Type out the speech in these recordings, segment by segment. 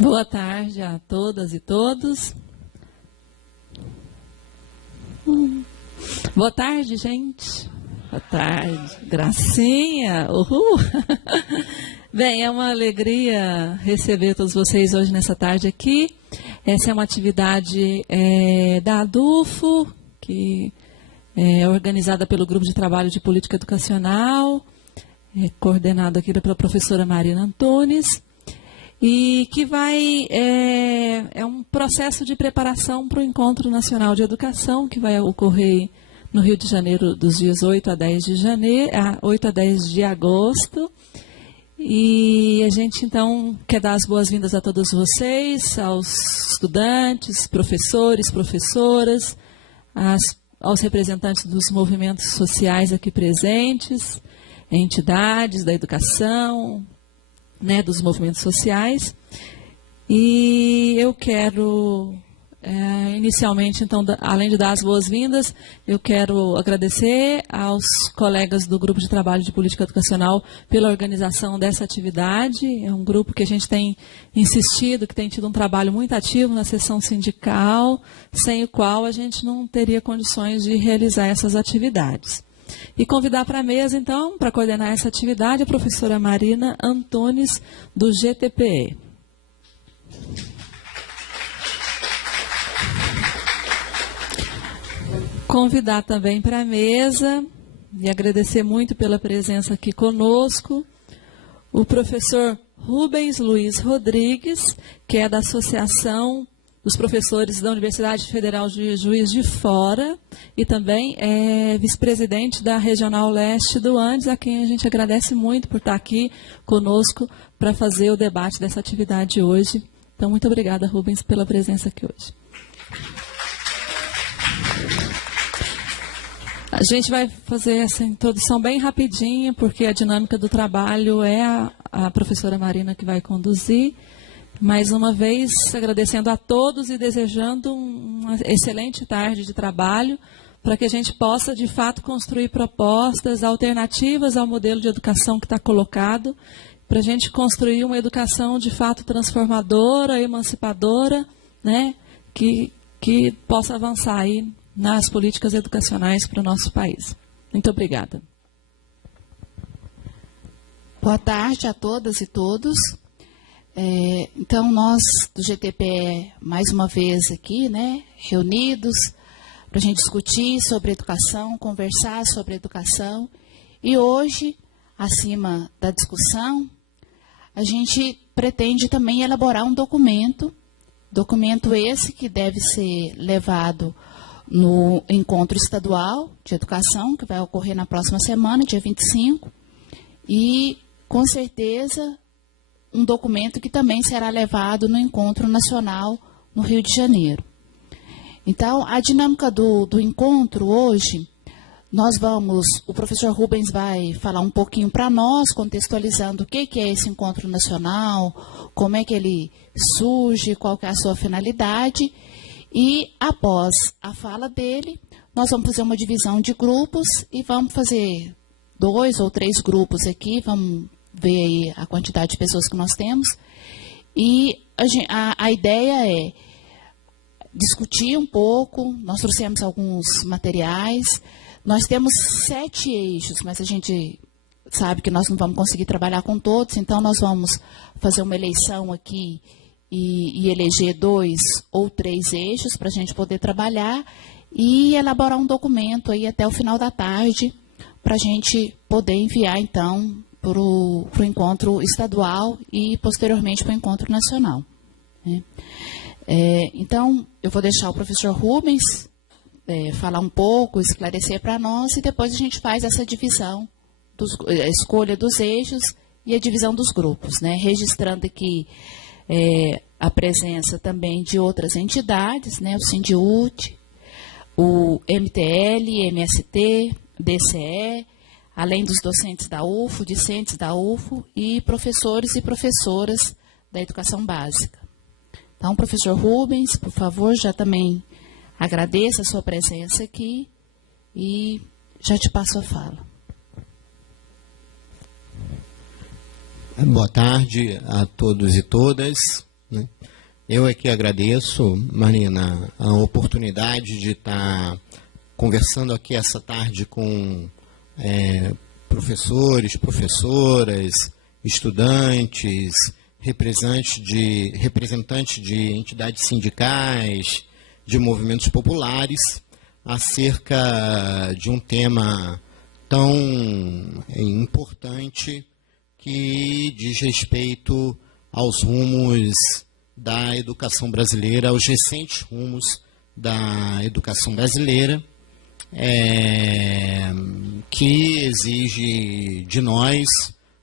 Boa tarde a todas e todos. Boa tarde, gente. Boa tarde. Gracinha. Uhul. Bem, é uma alegria receber todos vocês hoje nessa tarde aqui. Essa é uma atividade da ADUFO, que é organizada pelo Grupo de Trabalho de Política Educacional, coordenado aqui pela professora Marina Antunes, e que é um processo de preparação para o Encontro Nacional de Educação, que vai ocorrer no Rio de Janeiro dos dias 8 a 10 de agosto. E a gente, então, quer dar as boas-vindas a todos vocês, aos estudantes, professores, professoras, aos representantes dos movimentos sociais aqui presentes, entidades da educação, dos movimentos sociais. E eu quero, inicialmente, então, além de dar as boas-vindas, eu quero agradecer aos colegas do Grupo de Trabalho de Política Educacional pela organização dessa atividade. É um grupo que a gente tem insistido, que tem tido um trabalho muito ativo na seção sindical, sem o qual a gente não teria condições de realizar essas atividades. E convidar para a mesa, então, para coordenar essa atividade, a professora Marina Antunes, do GTPE. Convidar também para a mesa, e agradecer muito pela presença aqui conosco, o professor Rubens Luiz Rodrigues, que é da Associação dos Professores da Universidade Federal de Juiz de Fora, e também é vice-presidente da Regional Leste do Andes, a quem a gente agradece muito por estar aqui conosco para fazer o debate dessa atividade hoje. Então, muito obrigada, Rubens, pela presença aqui hoje. A gente vai fazer essa introdução bem rapidinha, porque a dinâmica do trabalho é a professora Marina que vai conduzir. Mais uma vez, agradecendo a todos e desejando uma excelente tarde de trabalho, para que a gente possa, de fato, construir propostas alternativas ao modelo de educação que está colocado, para a gente construir uma educação, de fato, transformadora, emancipadora, que possa avançar aí nas políticas educacionais para o nosso país. Muito obrigada. Boa tarde a todas e todos. Então, nós do GTPE, mais uma vez aqui, reunidos para a gente discutir sobre educação, conversar sobre educação. E hoje, acima da discussão, a gente pretende também elaborar um documento esse que deve ser levado no encontro estadual de educação, que vai ocorrer na próxima semana, dia 25, e, com certeza, um documento que também será levado no encontro nacional no Rio de Janeiro. Então, a dinâmica do encontro hoje, o professor Rubens vai falar um pouquinho para nós, contextualizando o que é esse encontro nacional, como é que ele surge, qual que é a sua finalidade. E, após a fala dele, nós vamos fazer uma divisão de grupos e vamos fazer 2 ou 3 grupos aqui, vamos ver aí a quantidade de pessoas que nós temos. E a ideia é discutir um pouco, nós trouxemos alguns materiais, nós temos 7 eixos, mas a gente sabe que nós não vamos conseguir trabalhar com todos, então nós vamos fazer uma eleição aqui e eleger 2 ou 3 eixos para a gente poder trabalhar e elaborar um documento aí até o final da tarde para a gente poder enviar, então, para o encontro estadual e, posteriormente, para o encontro nacional. Então, eu vou deixar o professor Rubens falar um pouco, esclarecer para nós, e depois a gente faz essa divisão, a escolha dos eixos e a divisão dos grupos, registrando aqui a presença também de outras entidades, o Sindiúte, o MTL, MST, DCE, além dos docentes da UFO, discentes da UFO e professores e professoras da educação básica. Então, professor Rubens, por favor, já também agradeço a sua presença aqui e já te passo a fala. Boa tarde a todos e todas. né? Eu é que agradeço, Marina, a oportunidade de estar conversando aqui essa tarde com professores, professoras, estudantes, representantes de entidades sindicais, de movimentos populares, acerca de um tema tão importante que diz respeito aos rumos da educação brasileira, aos recentes rumos da educação brasileira, que exige de nós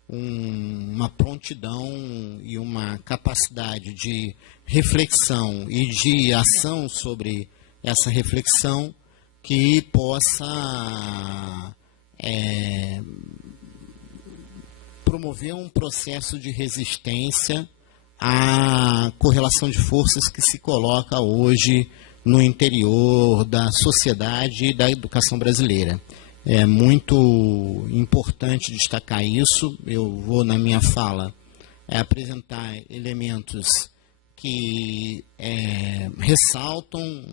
uma prontidão e uma capacidade de reflexão e de ação sobre essa reflexão que possa promover um processo de resistência à correlação de forças que se coloca hoje no interior da sociedade e da educação brasileira. É muito importante destacar isso. Eu vou, na minha fala, apresentar elementos que ressaltam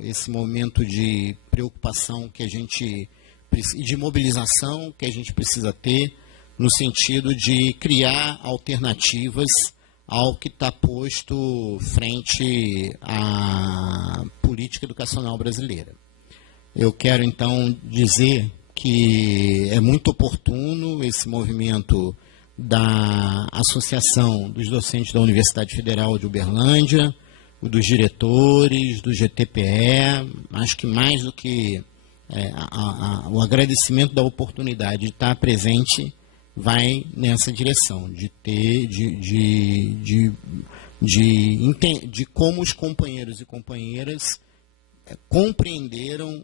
esse momento de preocupação que a gente e de mobilização que a gente precisa ter no sentido de criar alternativas ao que está posto frente à política educacional brasileira. Eu quero, então, dizer que é muito oportuno esse movimento da Associação dos Docentes da Universidade Federal de Uberlândia, dos diretores, do GTPE. Acho que mais do que o agradecimento da oportunidade de estar presente vai nessa direção, de como os companheiros e companheiras compreenderam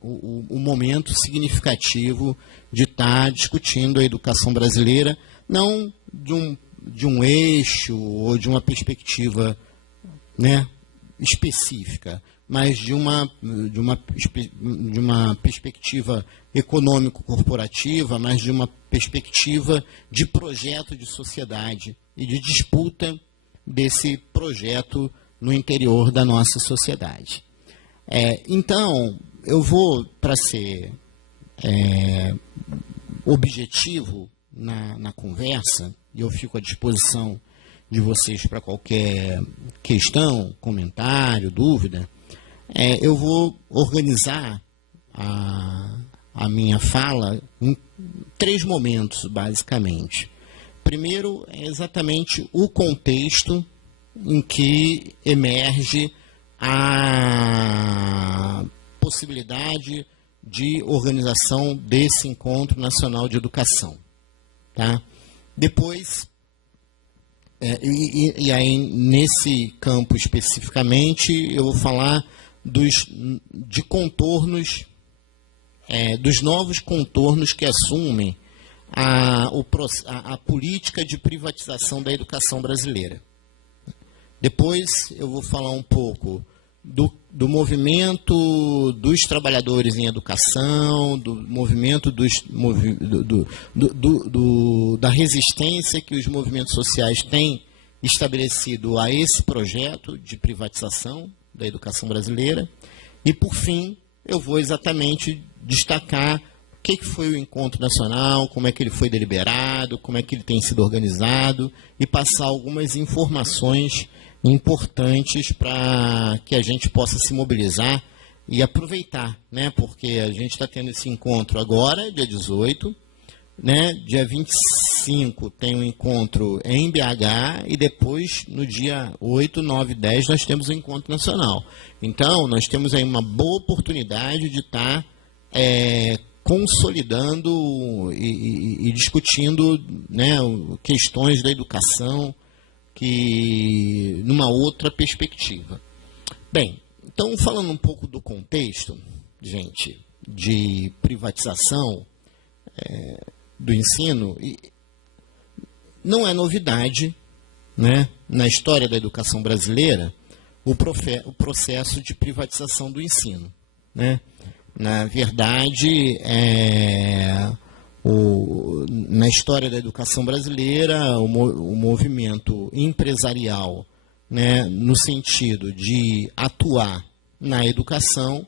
o momento significativo de estar discutindo a educação brasileira, não de um eixo ou de uma perspectiva, né, específica, mas de uma perspectiva econômico-corporativa, mas de uma perspectiva de projeto de sociedade e de disputa desse projeto no interior da nossa sociedade. Então, eu vou, para ser objetivo na conversa, e eu fico à disposição de vocês para qualquer questão, comentário, dúvida, eu vou organizar a minha fala em 3 momentos, basicamente. Primeiro, é exatamente o contexto em que emerge a possibilidade de organização desse Encontro Nacional de Educação. Tá? Depois, e aí nesse campo especificamente, eu vou falar de contornos, dos novos contornos que assumem a política de privatização da educação brasileira. Depois eu vou falar um pouco do movimento dos trabalhadores em educação, do movimento da resistência que os movimentos sociais têm estabelecido a esse projeto de privatização da educação brasileira. E, por fim, eu vou exatamente destacar o que foi o Encontro Nacional, como é que ele foi deliberado, como é que ele tem sido organizado e passar algumas informações importantes para que a gente possa se mobilizar e aproveitar, né? Porque a gente está tendo esse encontro agora, dia 18, né? Dia 25 tem um encontro em BH e depois, no dia 8, 9 e 10, nós temos o Encontro Nacional. Então, nós temos aí uma boa oportunidade de estar consolidando e discutindo, né, questões da educação que numa outra perspectiva. Bem, então, falando um pouco do contexto, gente, de privatização do ensino, não é novidade, né, na história da educação brasileira o processo de privatização do ensino, né? Na verdade, na história da educação brasileira, o movimento empresarial, né, no sentido de atuar na educação,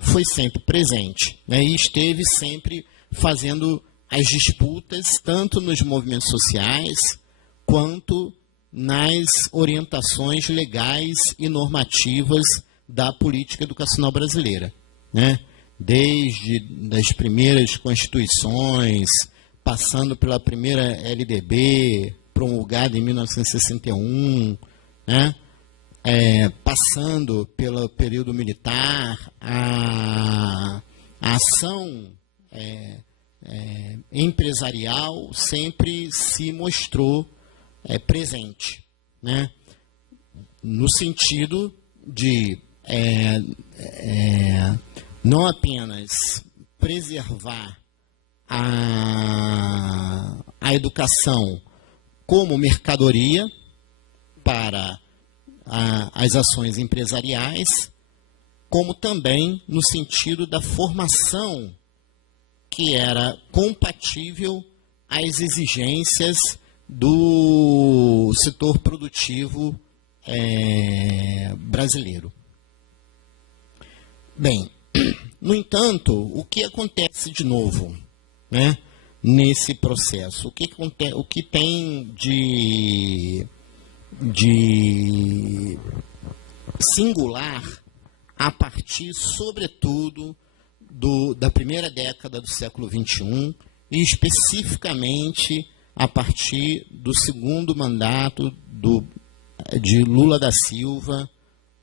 foi sempre presente, né, e esteve sempre fazendo as disputas, tanto nos movimentos sociais, quanto nas orientações legais e normativas da política educacional brasileira, né? Desde das primeiras constituições, passando pela primeira LDB, promulgada em 1961, né? Passando pelo período militar, a ação empresarial sempre se mostrou presente, né? No sentido de não apenas preservar a educação como mercadoria para as ações empresariais, como também no sentido da formação que era compatível às exigências do setor produtivo brasileiro. Bem, no entanto, o que acontece de novo, né, nesse processo? O que tem de singular a partir, sobretudo, da primeira década do século XXI e especificamente a partir do segundo mandato de Lula da Silva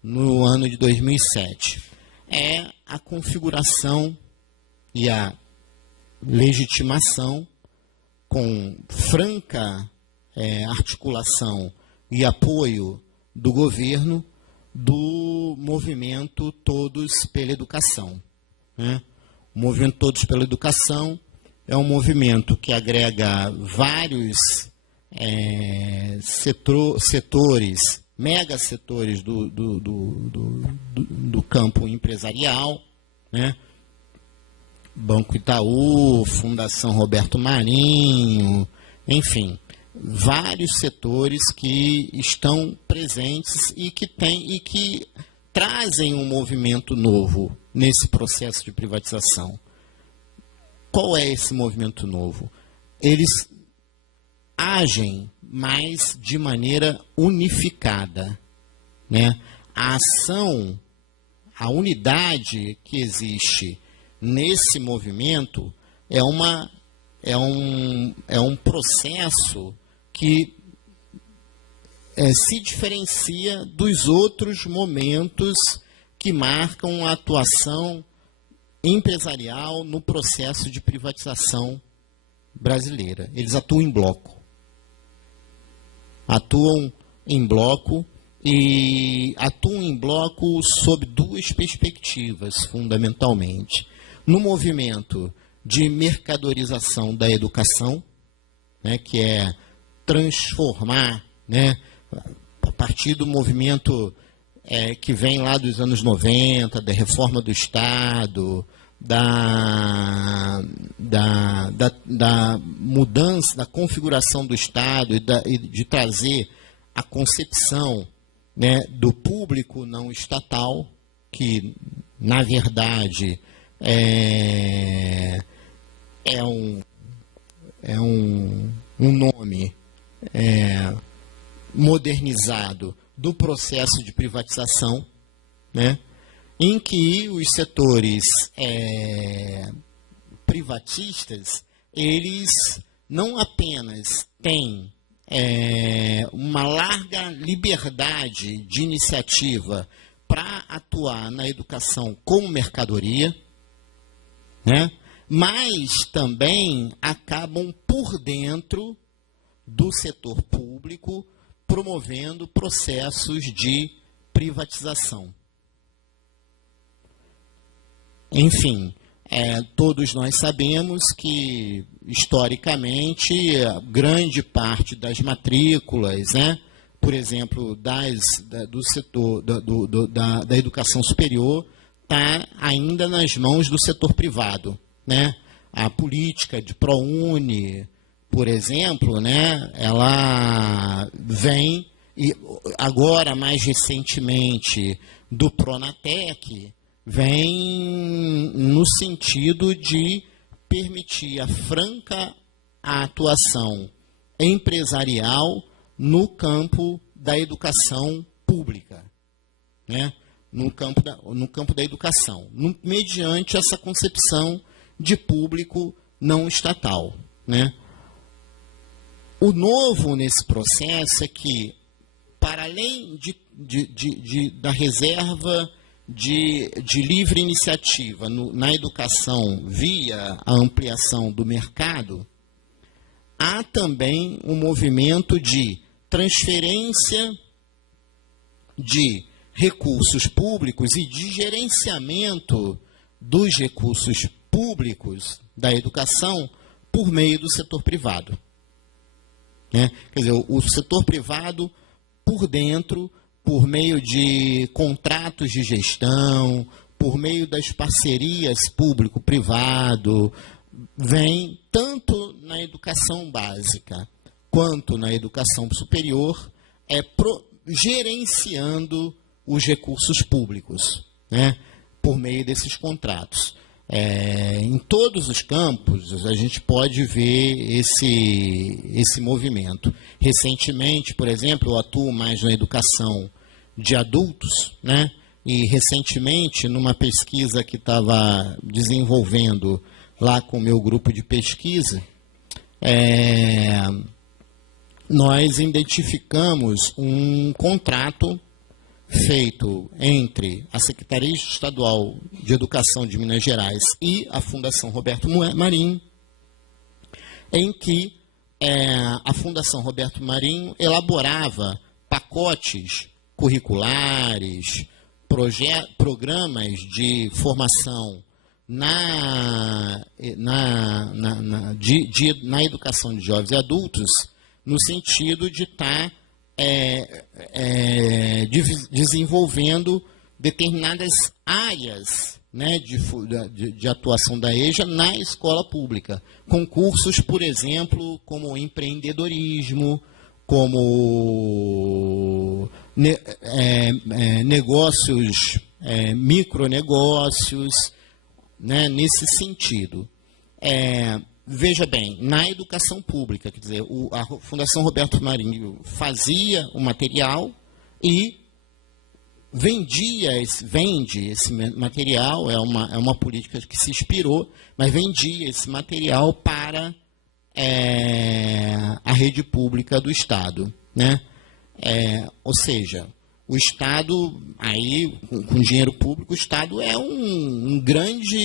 no ano de 2007. É a configuração e a legitimação, com franca articulação e apoio do governo, do movimento Todos pela Educação, né? O movimento Todos pela Educação é um movimento que agrega vários setores, megasetores do campo empresarial, né? Banco Itaú, Fundação Roberto Marinho, enfim, vários setores que estão presentes e que trazem um movimento novo nesse processo de privatização. Qual é esse movimento novo? Eles agem mais de maneira unificada, né? A ação, a unidade que existe nesse movimento é um processo que se diferencia dos outros momentos que marcam a atuação empresarial no processo de privatização brasileira. Eles atuam em bloco. Atuam em bloco sob duas perspectivas, fundamentalmente. No movimento de mercadorização da educação, né, que é transformar, né, a partir do movimento que vem lá dos anos 90, da reforma do Estado, da mudança, da configuração do Estado e de trazer a concepção, né, do público não estatal, que, na verdade, é um nome modernizado do processo de privatização, né, em que os setores privatistas, eles não apenas têm uma larga liberdade de iniciativa para atuar na educação como mercadoria, né, mas também acabam por dentro do setor público promovendo processos de privatização. Enfim, todos nós sabemos que, historicamente, grande parte das matrículas, né, por exemplo, do setor da educação superior, está ainda nas mãos do setor privado, né? a política de ProUni, por exemplo, né, ela vem, e agora mais recentemente do Pronatec, vem no sentido de permitir a franca atuação empresarial no campo da educação pública, né? No campo da educação, mediante essa concepção de público não estatal, né? O novo nesse processo é que, para além da reserva de livre iniciativa na educação via a ampliação do mercado, há também um movimento de transferência de recursos públicos e de gerenciamento dos recursos públicos da educação por meio do setor privado. Né? Quer dizer, o setor privado por dentro, por meio de contratos de gestão, por meio das parcerias público-privado, vem tanto na educação básica quanto na educação superior, gerenciando os recursos públicos, né, por meio desses contratos. Em todos os campos, a gente pode ver esse movimento. Recentemente, por exemplo, eu atuo mais na educação de adultos, né, e recentemente, numa pesquisa que estava desenvolvendo lá com o meu grupo de pesquisa, nós identificamos um contrato feito entre a Secretaria Estadual de Educação de Minas Gerais e a Fundação Roberto Marinho, em que a Fundação Roberto Marinho elaborava pacotes curriculares, programas de formação na educação de jovens e adultos, no sentido de estar desenvolvendo determinadas áreas, né, de atuação da EJA na escola pública. Concursos, por exemplo, como empreendedorismo, como negócios, micronegócios, né, nesse sentido. Veja bem, na educação pública, quer dizer, a Fundação Roberto Marinho fazia o material e vende esse material, é uma política que se inspirou, mas vendia esse material para a rede pública do Estado, né? Ou seja, o Estado, aí, com dinheiro público, o Estado é um grande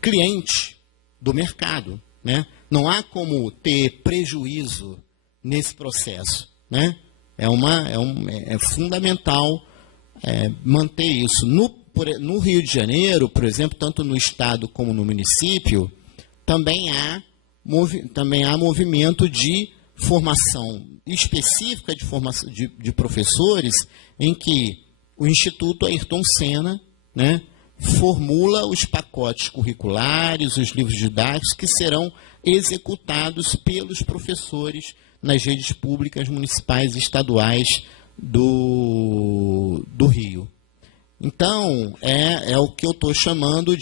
cliente do mercado, né? Não há como ter prejuízo nesse processo, né? É fundamental manter isso. No Rio de Janeiro, por exemplo, tanto no Estado como no município, também há movimento de formação específica de professores, em que o Instituto Ayrton Senna, né, formula os pacotes curriculares, os livros didáticos que serão executados pelos professores nas redes públicas municipais e estaduais do Rio. Então, é o que eu estou chamando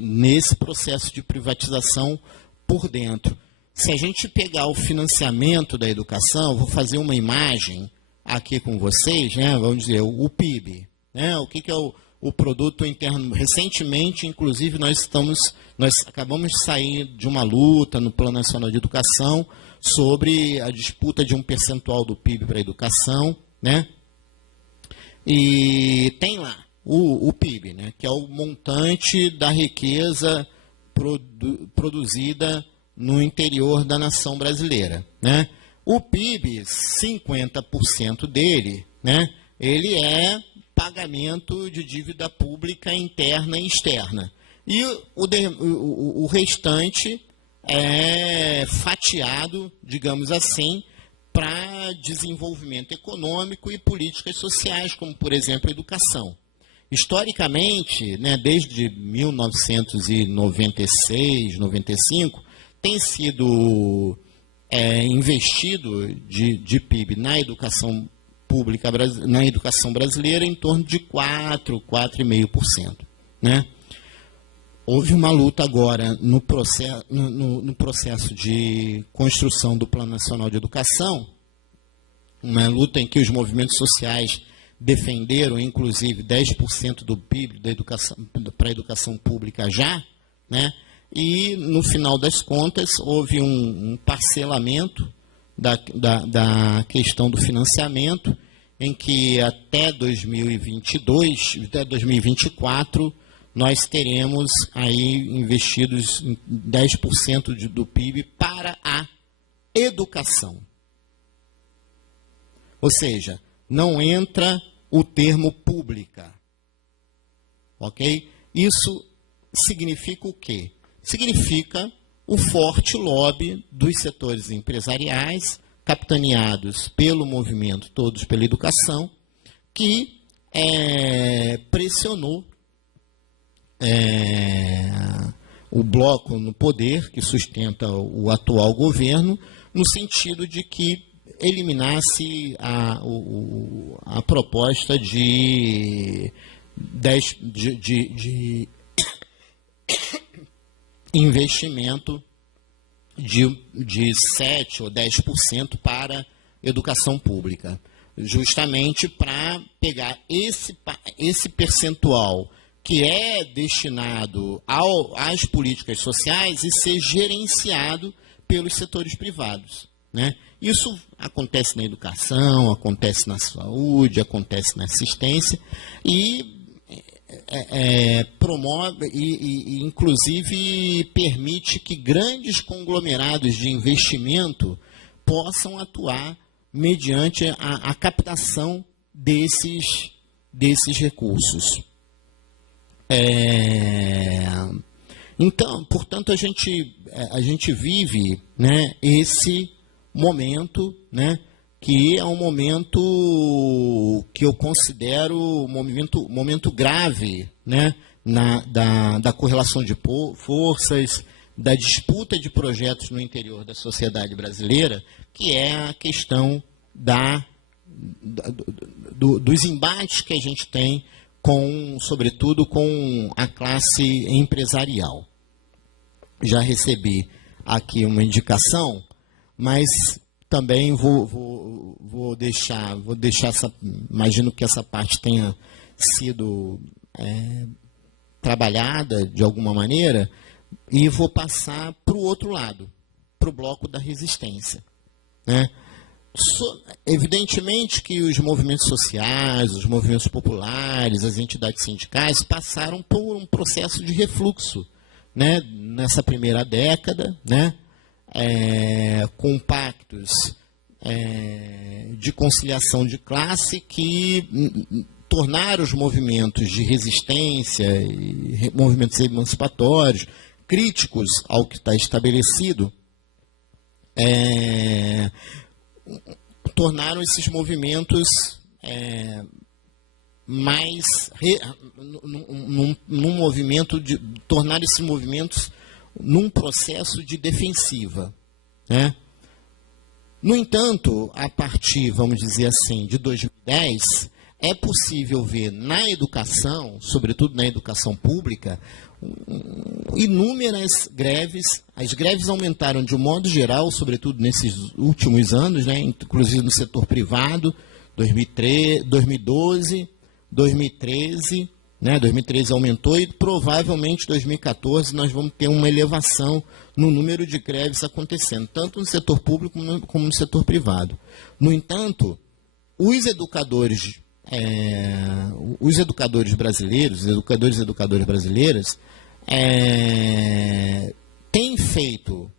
nesse processo de privatização por dentro. Se a gente pegar o financiamento da educação, vou fazer uma imagem aqui com vocês, né, vamos dizer, o PIB. Né, o que é o Produto Interno. Recentemente, inclusive, nós acabamos de sair de uma luta no Plano Nacional de Educação sobre a disputa de um percentual do PIB para a educação, né? E tem lá o PIB, né, que é o montante da riqueza produzida no interior da nação brasileira, né? O PIB, 50% dele, né, ele é pagamento de dívida pública interna e externa. E o restante é fatiado, digamos assim, para desenvolvimento econômico e políticas sociais, como, por exemplo, a educação. Historicamente, né, desde 1996, 95, tem sido investido de PIB na educação pública, na educação brasileira, em torno de 4,5%. Né? Houve uma luta agora no processo de construção do Plano Nacional de Educação, uma luta em que os movimentos sociais defenderam, inclusive, 10% do PIB para a educação pública já, né? E, no final das contas, houve um parcelamento da questão do financiamento, em que até 2022, até 2024, nós teremos aí investidos 10% do PIB para a educação. Ou seja, não entra o termo pública. Ok? Isso significa o quê? Significa o forte lobby dos setores empresariais, capitaneados pelo movimento Todos pela Educação, que pressionou o bloco no poder, que sustenta o atual governo, no sentido de que eliminasse a proposta de investimento de 7% ou 10% para educação pública, justamente para pegar esse percentual que é destinado às políticas sociais e ser gerenciado pelos setores privados. Né? Isso acontece na educação, acontece na saúde, acontece na assistência e promove e inclusive permite que grandes conglomerados de investimento possam atuar mediante a captação desses recursos. Então, portanto, a gente vive, né, esse momento, né, que é um momento que eu considero momento grave, né, da correlação de forças, da disputa de projetos no interior da sociedade brasileira, que é a questão dos embates que a gente tem, sobretudo com a classe empresarial. Já recebi aqui uma indicação, mas também vou deixar imagino que essa parte tenha sido trabalhada de alguma maneira, e vou passar para o outro lado, para o bloco da resistência. Né? Evidentemente que os movimentos sociais, os movimentos populares, as entidades sindicais passaram por um processo de refluxo, né, nessa primeira década, né, com pactos de conciliação de classe que tornaram os movimentos de resistência e movimentos emancipatórios críticos ao que está estabelecido, tornaram esses movimentos num movimento de tornar esses movimentos num processo de defensiva, né? No entanto, a partir, vamos dizer assim, de 2010, é possível ver na educação, sobretudo na educação pública, inúmeras greves. As greves aumentaram de um modo geral, sobretudo nesses últimos anos, né, inclusive no setor privado, 2012, 2013, né, 2013 aumentou e provavelmente 2014 nós vamos ter uma elevação no número de greves acontecendo, tanto no setor público como no setor privado. No entanto, os educadores brasileiros, os educadores e educadoras brasileiras, têm feito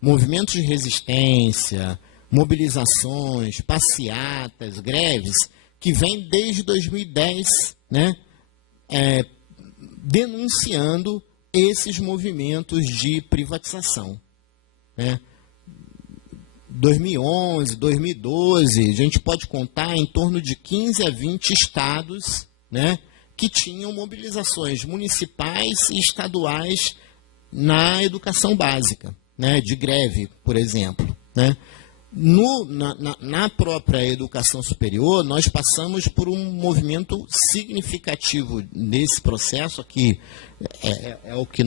movimentos de resistência, mobilizações, passeatas, greves, que vêm desde 2010, né, denunciando esses movimentos de privatização. Né? 2011, 2012, a gente pode contar em torno de 15 a 20 estados, né, que tinham mobilizações municipais e estaduais na educação básica, né, de greve, por exemplo, né? Na própria educação superior, nós passamos por um movimento significativo nesse processo aqui, é o que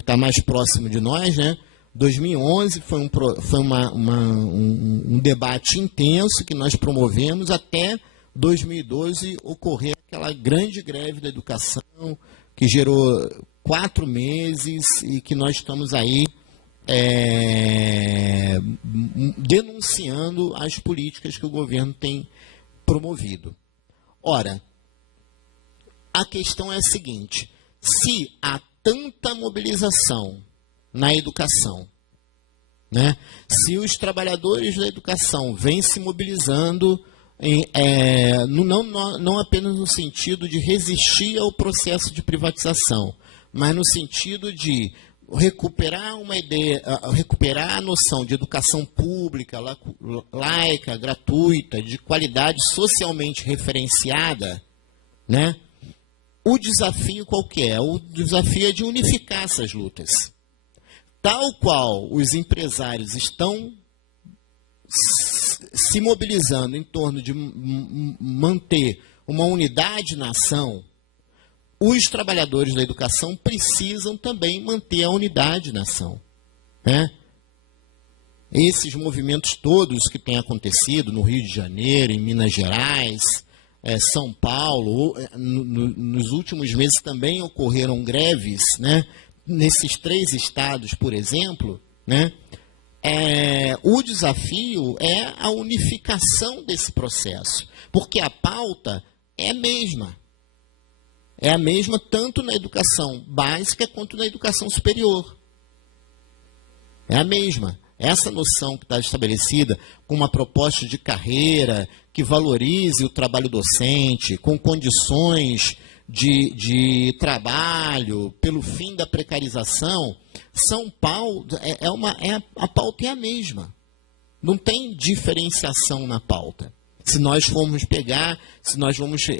está mais próximo de nós, né? 2011 foi um debate intenso que nós promovemos até 2012 ocorrer aquela grande greve da educação que gerou 4 meses e que nós estamos aí denunciando as políticas que o governo tem promovido. Ora, a questão é a seguinte: se há tanta mobilização na educação, né, se os trabalhadores da educação vêm se mobilizando não apenas no sentido de resistir ao processo de privatização, mas no sentido de recuperar uma ideia, recuperar a noção de educação pública, laica, gratuita, de qualidade socialmente referenciada, né? O desafio qual que é? O desafio é de unificar essas lutas. Tal qual os empresários estão se mobilizando em torno de manter uma unidade na ação, os trabalhadores da educação precisam também manter a unidade na ação, né? Esses movimentos todos que têm acontecido no Rio de Janeiro, em Minas Gerais, São Paulo, nos últimos meses também ocorreram greves, né? Nesses 3 estados, por exemplo, né? O desafio é a unificação desse processo, porque a pauta é a mesma. É a mesma tanto na educação básica quanto na educação superior. É a mesma. Essa noção que está estabelecida com uma proposta de carreira que valorize o trabalho docente, com condições de trabalho, pelo fim da precarização, São Paulo, a pauta é a mesma. Não tem diferenciação na pauta. Se nós formos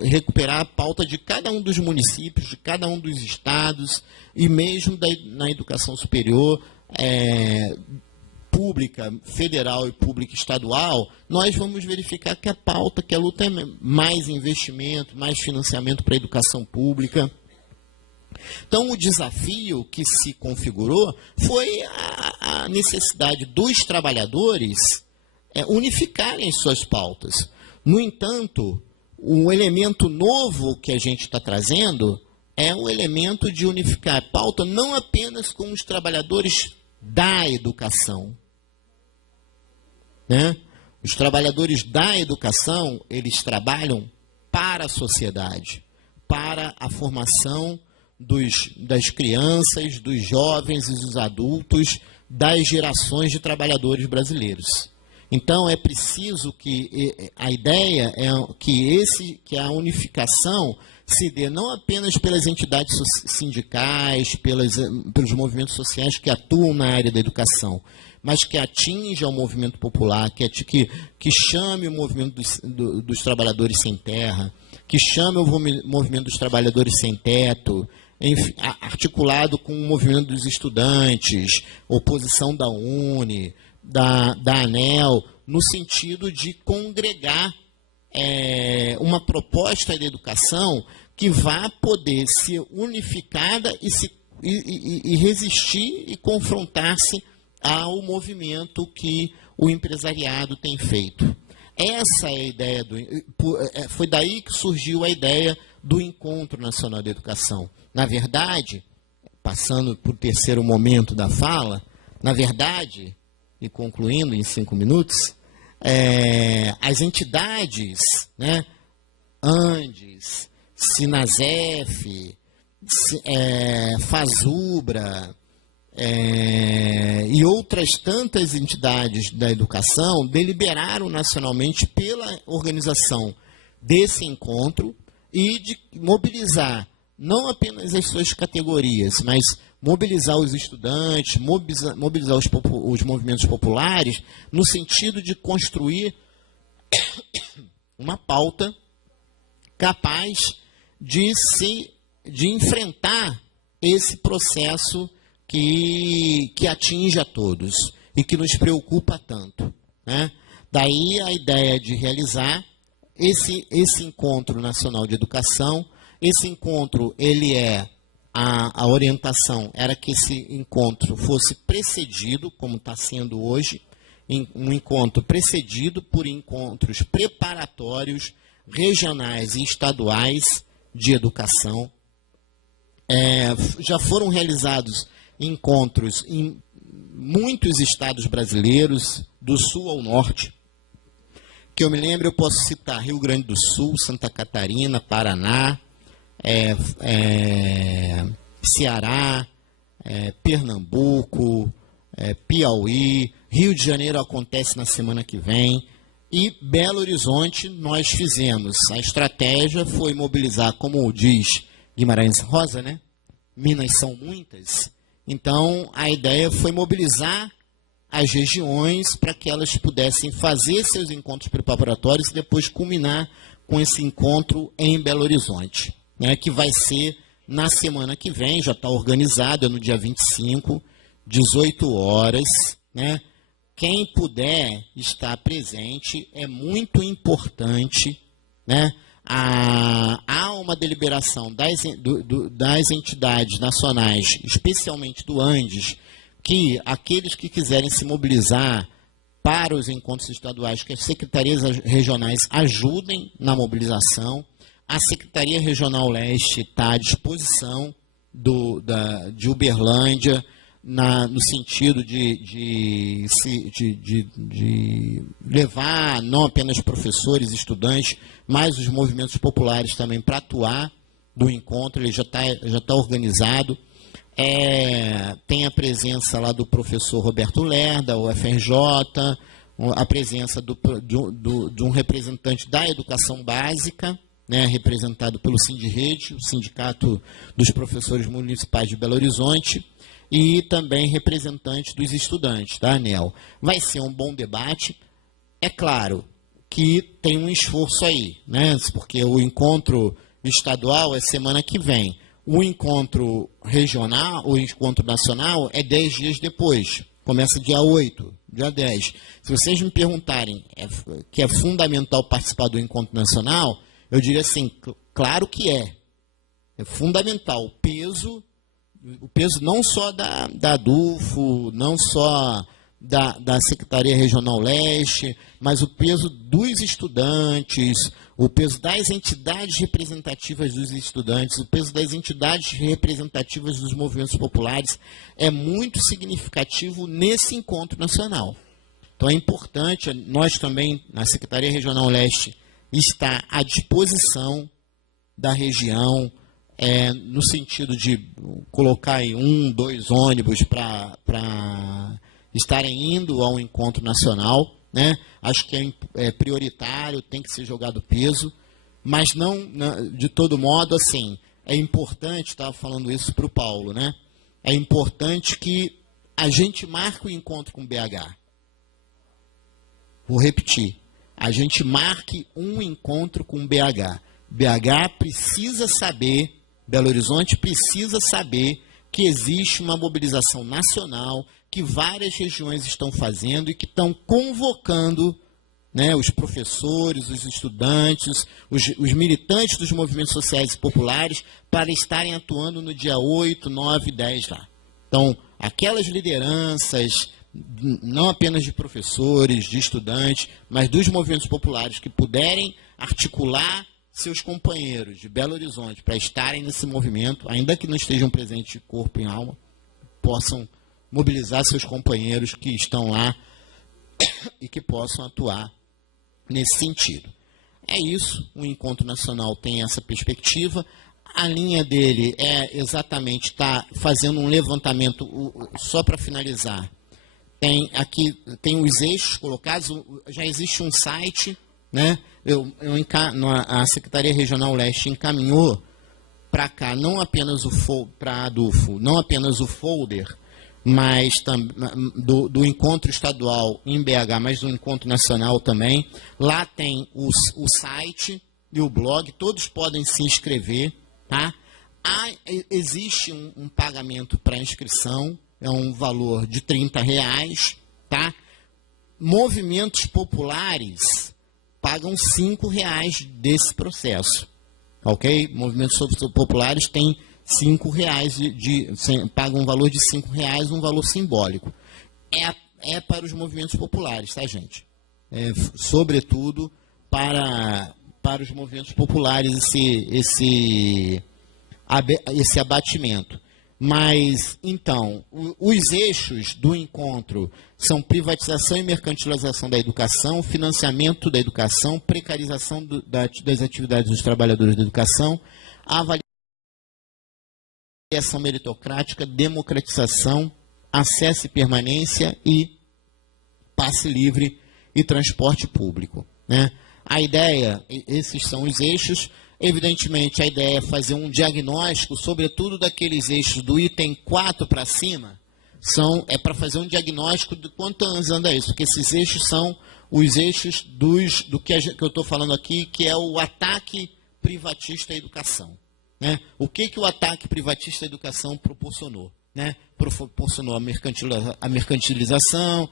recuperar a pauta de cada um dos municípios, de cada um dos estados, e mesmo na educação superior, pública, federal e pública estadual, nós vamos verificar que a pauta, que a luta é mais investimento, mais financiamento para a educação pública. Então, o desafio que se configurou foi a necessidade dos trabalhadores unificarem suas pautas. No entanto, o elemento novo que a gente está trazendo é o elemento de unificar a pauta não apenas com os trabalhadores da educação, né? Os trabalhadores da educação, eles trabalham para a sociedade, para a formação das crianças, dos jovens e dos adultos, das gerações de trabalhadores brasileiros. Então, é preciso que a ideia é que a unificação se dê não apenas pelas entidades sindicais, pelos movimentos sociais que atuam na área da educação, mas que atinja o movimento popular, que chame o movimento dos trabalhadores sem terra, que chame o movimento dos trabalhadores sem teto, enfim, articulado com o movimento dos estudantes, oposição da UNE, da ANEL, no sentido de congregar uma proposta de educação que vá poder ser unificada e resistir e confrontar-se ao movimento que o empresariado tem feito. Essa é a ideia foi daí que surgiu a ideia do Encontro Nacional de Educação. Na verdade, passando por terceiro momento da fala, na verdade, e concluindo em 5 minutos, as entidades, né, Andes, Sinasef, Fazubra, e outras tantas entidades da educação deliberaram nacionalmente pela organização desse encontro e de mobilizar não apenas as suas categorias, mas mobilizar os estudantes, mobilizar os movimentos populares, no sentido de construir uma pauta capaz de enfrentar esse processo que atinge a todos e que nos preocupa tanto, né? Daí a ideia de realizar esse Encontro Nacional de Educação. Esse encontro, a orientação era que esse encontro fosse precedido, como está sendo hoje, um encontro precedido por encontros preparatórios regionais e estaduais de educação. Já foram realizados encontros em muitos estados brasileiros, do sul ao norte. Que eu me lembro, eu posso citar Rio Grande do Sul, Santa Catarina, Paraná, Ceará, Pernambuco, Piauí, Rio de Janeiro acontece na semana que vem, e Belo Horizonte nós fizemos. A estratégia foi mobilizar, como diz Guimarães Rosa, né? Minas são muitas. Então, a ideia foi mobilizar as regiões para que elas pudessem fazer seus encontros preparatórios e depois culminar com esse encontro em Belo Horizonte, né, que vai ser na semana que vem, já está organizado, é no dia 25, 18 horas. Né? Quem puder estar presente é muito importante. Né? Há uma deliberação das entidades nacionais, especialmente do Andes, que aqueles que quiserem se mobilizar para os encontros estaduais, que as secretarias regionais ajudem na mobilização. A Secretaria Regional Leste está à disposição de Uberlândia, no sentido de levar não apenas professores e estudantes, mas os movimentos populares também para atuar no encontro. Ele já tá organizado. Tem a presença lá do professor Roberto Ler, da UFRJ, a presença de um representante da educação básica, né, representado pelo Sindirrede, o Sindicato dos Professores Municipais de Belo Horizonte, e também representante dos estudantes, da ANEL. Vai ser um bom debate. É claro que tem um esforço aí, né, porque o encontro estadual é semana que vem. O encontro regional, o encontro nacional, é 10 dias depois. Começa dia 8, dia 10. Se vocês me perguntarem que é fundamental participar do encontro nacional, eu diria assim, claro que é. É fundamental. O peso não só da ADUFO, não só da Secretaria Regional Leste, mas o peso dos estudantes, o peso das entidades representativas dos estudantes, o peso das entidades representativas dos movimentos populares é muito significativo nesse encontro nacional. Então é importante, nós também, na Secretaria Regional Leste, está à disposição da região, no sentido de colocar aí 1, 2 ônibus para estarem indo ao encontro nacional, né? Acho que é prioritário, tem que ser jogado peso, mas não, de todo modo, assim, é importante, estava falando isso para o Paulo, né? É importante que a gente marque o encontro com o BH. Vou repetir. A gente marque um encontro com o BH. BH precisa saber, Belo Horizonte precisa saber que existe uma mobilização nacional, que várias regiões estão fazendo e que estão convocando, né, os professores, os estudantes, os militantes dos movimentos sociais e populares para estarem atuando no dia 8, 9, 10 lá. Então, aquelas lideranças, não apenas de professores, de estudantes, mas dos movimentos populares que puderem articular seus companheiros de Belo Horizonte para estarem nesse movimento, ainda que não estejam presentes de corpo e alma, possam mobilizar seus companheiros que estão lá e que possam atuar nesse sentido. É isso, o Encontro Nacional tem essa perspectiva. A linha dele é exatamente estar fazendo um levantamento, só para finalizar. Tem os eixos colocados, já existe um site, né? A Secretaria Regional Leste encaminhou para cá não apenas para a ADUFO, não apenas o folder, mas do encontro estadual em BH, mas do encontro nacional também. Lá tem o site, e o blog, todos podem se inscrever, tá? Existe um pagamento para inscrição, é um valor de R$30, tá? Movimentos populares pagam R$5 desse processo, ok? Movimentos populares têm R$5, pagam um valor de R$5, um valor simbólico. É para os movimentos populares, tá, gente? Sobretudo para os movimentos populares esse abatimento. Mas, então, os eixos do encontro são privatização e mercantilização da educação, financiamento da educação, precarização das atividades dos trabalhadores da educação, avaliação meritocrática, democratização, acesso e permanência e passe livre e transporte público, né? A ideia, esses são os eixos. Evidentemente, a ideia é fazer um diagnóstico, sobretudo daqueles eixos do item 4 para cima, é para fazer um diagnóstico de quantos anos anda isso, porque esses eixos são os eixos do que eu estou falando aqui, que é o ataque privatista à educação, né? O que o ataque privatista à educação proporcionou? Né? Proporcionou a mercantilização,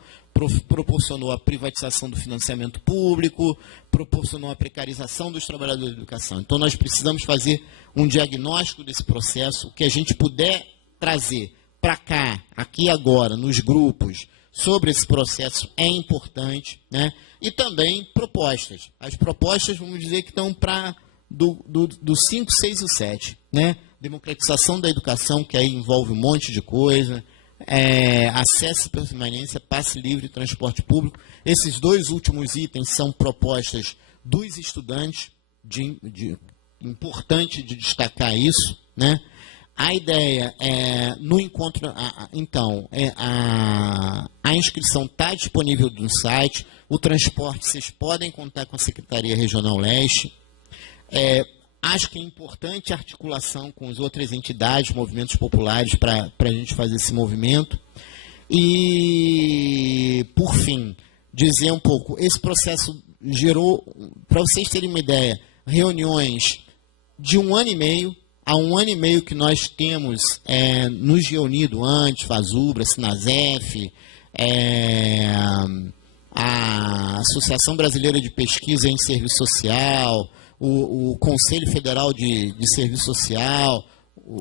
proporcionou a privatização do financiamento público, proporcionou a precarização dos trabalhadores da educação. Então, nós precisamos fazer um diagnóstico desse processo, o que a gente puder trazer para cá, aqui agora, nos grupos, sobre esse processo é importante, né? E também propostas. As propostas, vamos dizer, que estão para do 5, 6 e 7, né? Democratização da educação, que aí envolve um monte de coisa, acesso e permanência, passe livre e transporte público. Esses dois últimos itens são propostas dos estudantes, importante de destacar isso, né? A ideia no encontro, então, a inscrição está disponível no site, o transporte, vocês podem contar com a Secretaria Regional Leste. Acho que é importante a articulação com as outras entidades, movimentos populares, para a gente fazer esse movimento. E, por fim, dizer um pouco, esse processo gerou, para vocês terem uma ideia, reuniões de 1 ano e meio, há 1 ano e meio que nós temos nos reunido antes, FASUBRA, SINASEF, a Associação Brasileira de Pesquisa em Serviço Social, o Conselho Federal de Serviço Social,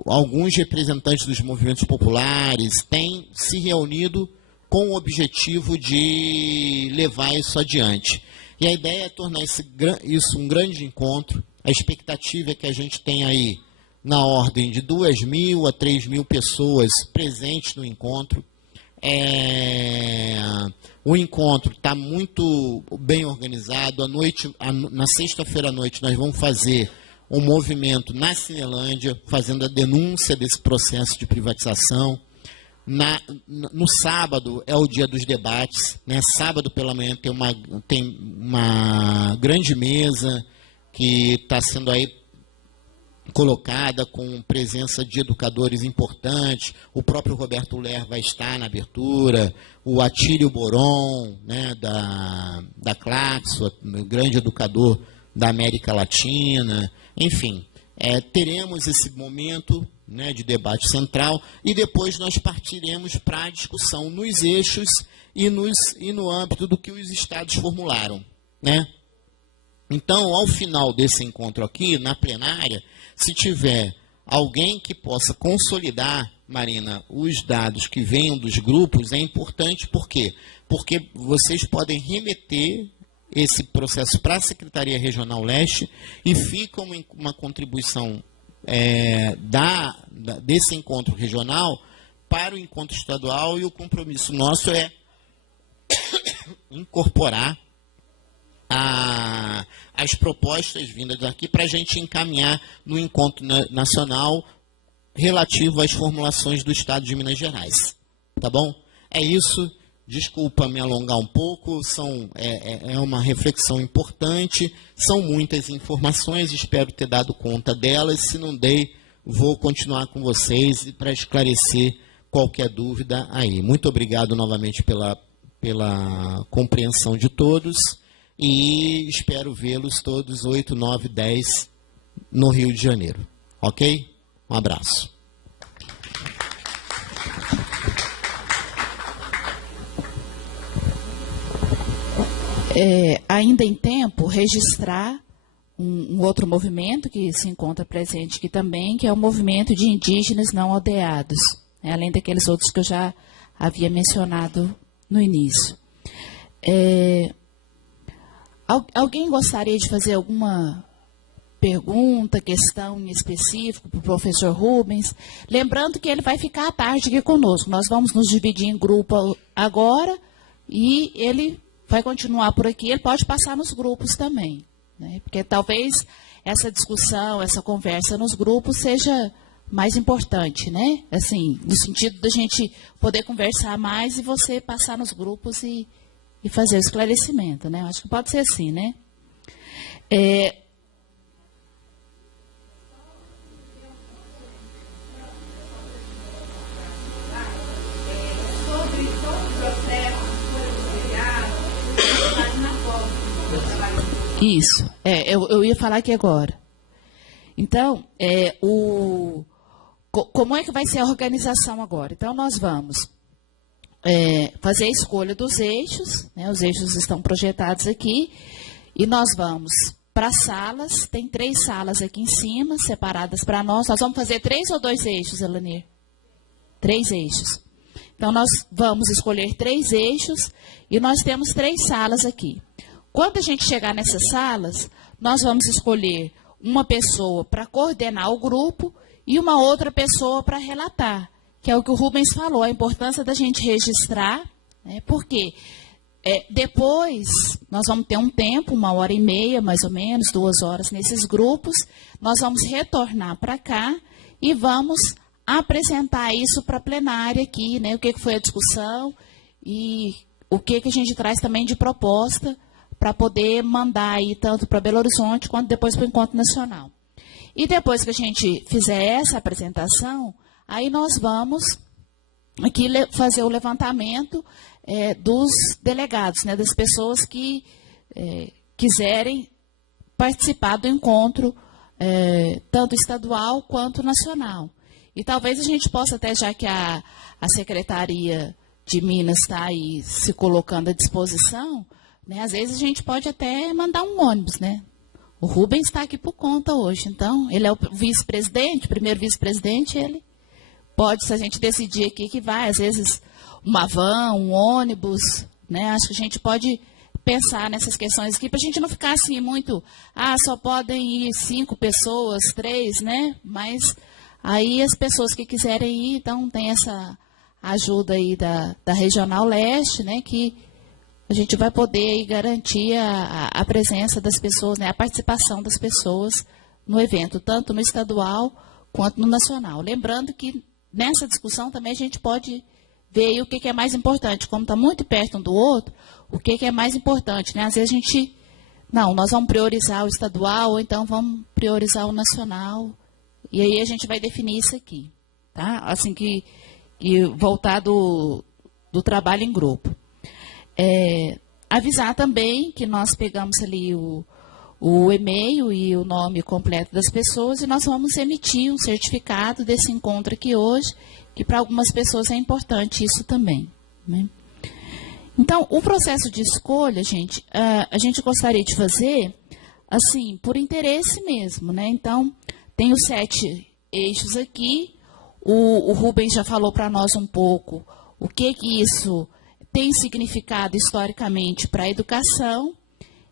alguns representantes dos movimentos populares têm se reunido com o objetivo de levar isso adiante. E a ideia é tornar isso um grande encontro. A expectativa é que a gente tenha aí na ordem de 2.000 a 3.000 pessoas presentes no encontro. O encontro está muito bem organizado. Na sexta-feira à noite, nós vamos fazer um movimento na Cinelândia, fazendo a denúncia desse processo de privatização. No sábado é o dia dos debates, né? Sábado pela manhã tem uma grande mesa que está sendo aí colocada com presença de educadores importantes. O próprio Roberto Ler vai estar na abertura, o Atílio Boron, né, da Claxo, grande educador da América Latina. Enfim, teremos esse momento, né, de debate central e depois nós partiremos para a discussão nos eixos e no âmbito do que os estados formularam, né? Então, ao final desse encontro aqui, na plenária, se tiver alguém que possa consolidar, Marina, os dados que venham dos grupos, é importante. Por quê? Porque vocês podem remeter esse processo para a Secretaria Regional Leste e fica uma contribuição desse encontro regional para o encontro estadual, e o compromisso nosso é incorporar as propostas vindas daqui para a gente encaminhar no encontro nacional relativo às formulações do Estado de Minas Gerais. Tá bom? É isso. Desculpa me alongar um pouco, é uma reflexão importante, são muitas informações, espero ter dado conta delas. Se não dei, vou continuar com vocês para esclarecer qualquer dúvida aí. Muito obrigado novamente pela compreensão de todos e espero vê-los todos 8, 9, 10 no Rio de Janeiro. Ok? Um abraço. Ainda em tempo, registrar um outro movimento que se encontra presente aqui também, que é o movimento de indígenas não aldeados, né, além daqueles outros que eu já havia mencionado no início. Alguém gostaria de fazer alguma pergunta, questão em específico para o professor Rubens? Lembrando que ele vai ficar à tarde aqui conosco. Nós vamos nos dividir em grupo agora e ele vai continuar por aqui. Ele pode passar nos grupos também, né? Porque talvez essa discussão, essa conversa nos grupos seja mais importante, né? Assim, no sentido da gente poder conversar mais e você passar nos grupos e fazer o esclarecimento, né? Acho que pode ser assim, né? Isso, eu ia falar aqui agora. Então, como é que vai ser a organização agora? Então, nós vamos fazer a escolha dos eixos, né? Os eixos estão projetados aqui, e nós vamos para salas, tem 3 salas aqui em cima, separadas para nós. Nós vamos fazer 3 ou 2 eixos, Elanir? 3 eixos. Então, nós vamos escolher 3 eixos, e nós temos 3 salas aqui. Quando a gente chegar nessas salas, nós vamos escolher uma pessoa para coordenar o grupo e uma outra pessoa para relatar, que é o que o Rubens falou, a importância da gente registrar, né? Porque depois nós vamos ter um tempo, 1h30, mais ou menos, 2 horas nesses grupos, nós vamos retornar para cá e vamos apresentar isso para a plenária aqui, né? O que foi a discussão e o que a gente traz também de proposta para poder mandar aí tanto para Belo Horizonte quanto depois para o Encontro Nacional. E depois que a gente fizer essa apresentação, aí nós vamos aqui fazer o levantamento dos delegados, né, das pessoas que quiserem participar do encontro, tanto estadual quanto nacional. E talvez a gente possa até, já que a Secretaria de Minas está aí se colocando à disposição, né, às vezes a gente pode até mandar um ônibus, né? O Rubens está aqui por conta hoje, então ele é o vice-presidente, o primeiro vice-presidente, ele pode, se a gente decidir aqui que vai, às vezes uma van, um ônibus, né? Acho que a gente pode pensar nessas questões aqui, para a gente não ficar assim muito, só podem ir 5 pessoas, 3, né? Mas aí as pessoas que quiserem ir, então tem essa ajuda aí da Regional Leste, né? Que a gente vai poder aí garantir a presença das pessoas, né, a participação das pessoas no evento, tanto no estadual quanto no nacional. Lembrando que nessa discussão também a gente pode ver aí o que é mais importante, como está muito perto um do outro, o que é mais importante, né? Às vezes a gente, nós vamos priorizar o estadual, ou então vamos priorizar o nacional, e aí a gente vai definir isso aqui, tá? Assim que voltar do trabalho em grupo. Avisar também que nós pegamos ali o e-mail e o nome completo das pessoas e nós vamos emitir um certificado desse encontro aqui hoje, que para algumas pessoas é importante isso também, né? Então, o processo de escolha, gente, a gente gostaria de fazer, assim, por interesse mesmo, né? Então, tem os 7 eixos aqui, o Rubens já falou para nós um pouco o que isso tem significado historicamente para a educação,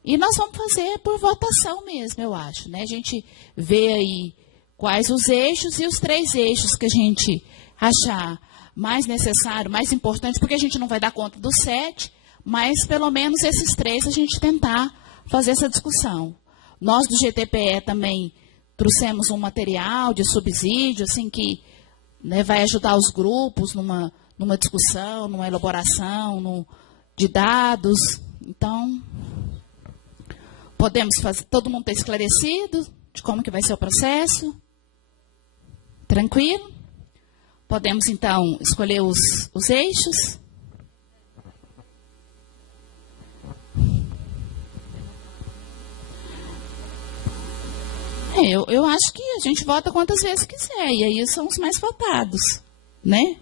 e nós vamos fazer por votação mesmo, eu acho, né? A gente vê aí quais os eixos e os 3 eixos que a gente achar mais necessário, mais importante, porque a gente não vai dar conta dos 7, mas pelo menos esses 3 a gente tentar fazer essa discussão. Nós do GTPE também trouxemos um material de subsídio, assim, que, né, vai ajudar os grupos numa discussão, numa elaboração de dados. Então, podemos fazer, todo mundo está esclarecido de como que vai ser o processo? Tranquilo? Podemos, então, escolher os eixos? eu acho que a gente vota quantas vezes quiser, e aí são os mais votados, né?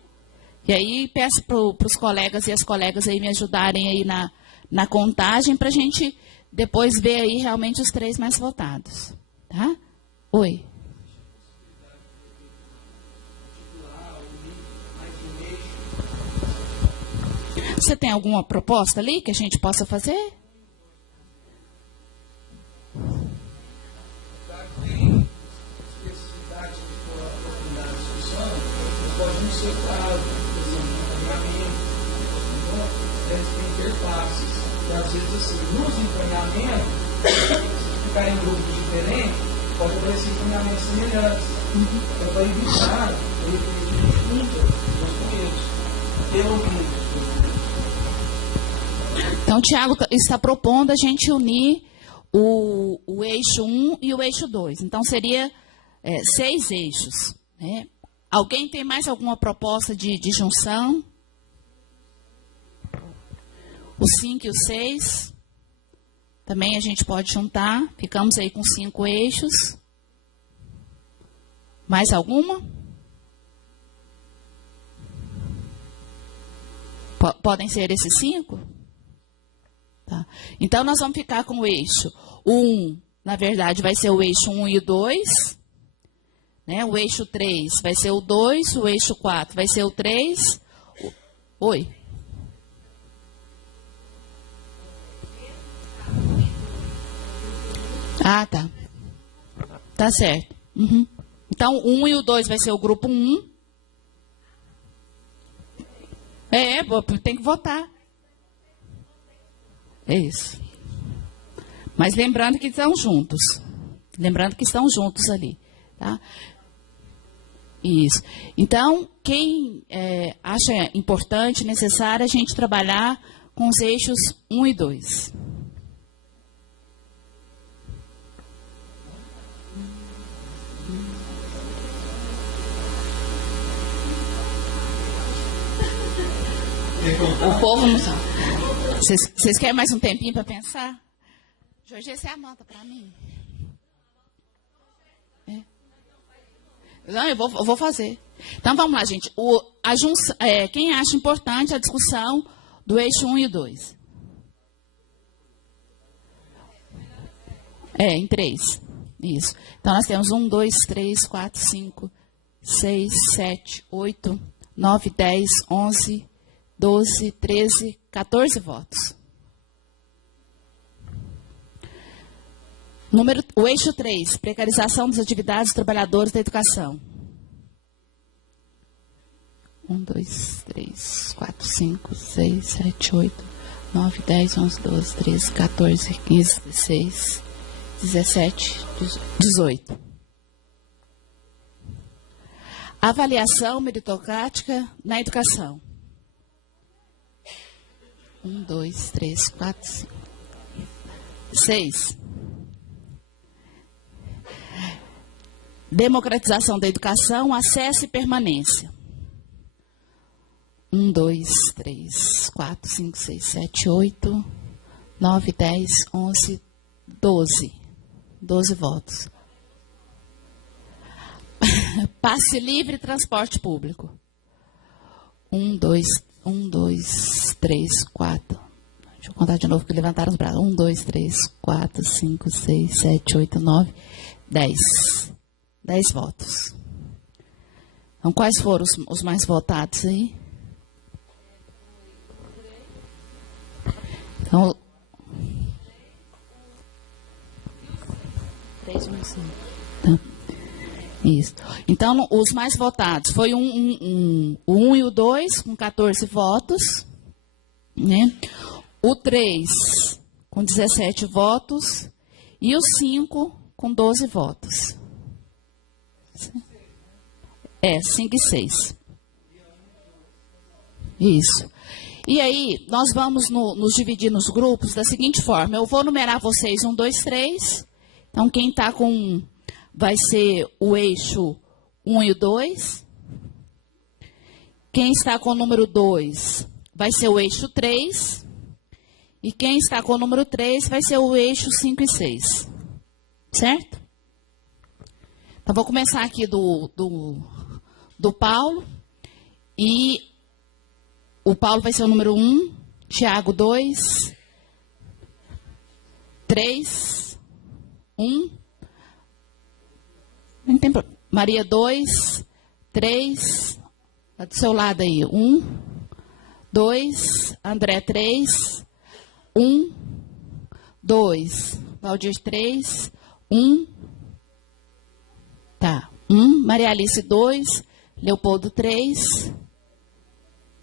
E aí peço para os colegas e as colegas aí me ajudarem aí na contagem, para a gente depois ver aí realmente os 3 mais votados, tá? Oi. Você tem alguma proposta ali que a gente possa fazer? Ser claro, por exemplo, encaminhamento, deve ter interfaces. E às vezes, assim, nos encaminhamentos, se ficar em grupos diferentes, pode aparecer encaminhamentos semelhantes. Então, para evitar o referente junto dos documentos, pelo menos. Então, o Tiago está propondo a gente unir o eixo 1 e o eixo 2. Então, seria 6 eixos, né? Alguém tem mais alguma proposta de junção? O 5 e o 6. Também a gente pode juntar. Ficamos aí com 5 eixos. Mais alguma? Podem ser esses 5? Tá. Então, nós vamos ficar com o eixo 1. Na verdade, vai ser o eixo 1 e o 2. Né? O eixo 3 vai ser o 2, o eixo 4 vai ser o 3. Oi. Ah, tá. Tá certo. Uhum. Então, o 1 e o 2 vai ser o grupo 1. Tem que votar. É isso. Mas lembrando que estão juntos. Lembrando que estão juntos ali. Tá? Isso. Então, quem acha importante, necessário, a gente trabalhar com os eixos 1 e 2. O povo não sabe. Vocês querem mais um tempinho para pensar? Jorge, você anota para mim. Não, eu vou fazer. Então, vamos lá, gente. Quem acha importante a discussão do eixo 1 e 2? Em 3. Isso. Então, nós temos 1, 2, 3, 4, 5, 6, 7, 8, 9, 10, 11, 12, 13, 14 votos. O eixo 3, precarização das atividades dos trabalhadores da educação. 1, 2, 3, 4, 5, 6, 7, 8, 9, 10, 11, 12, 13, 14, 15, 16, 17, 18. Avaliação meritocrática na educação. 1, 2, 3, 4, 5, 6. Democratização da educação, acesso e permanência. 1, 2, 3, 4, 5, 6, 7, 8, 9, 10, 11, 12. 12 votos. Passe livre e transporte público. 1, 2, 3, 4. Deixa eu contar de novo que levantaram os braços. 1, 2, 3, 4, 5, 6, 7, 8, 9, 10. 10 votos. Então, quais foram os mais votados aí? Então, 3, 1, 5. Tá. Isso. Então, os mais votados foi o 1 e o 2, com 14 votos. Né? O 3, com 17 votos. E o 5, com 12 votos. 5 e 6. Isso. E aí, nós vamos nos dividir nos grupos da seguinte forma. Eu vou numerar vocês 1, 2, 3. Então, quem está com... vai ser o eixo 1 e o 2. Quem está com o número 2 vai ser o eixo 3. E quem está com o número 3 vai ser o eixo 5 e 6. Certo? Então, vou começar aqui do Paulo. E o Paulo vai ser o número 1, Tiago 2, 3, 1. Não tem problema. Maria 2, 3, tá do seu lado aí, 1, 2, André 3, 1, 2, Valdir 3, 1, tá, 1, Maria Alice 2, Leopoldo 3,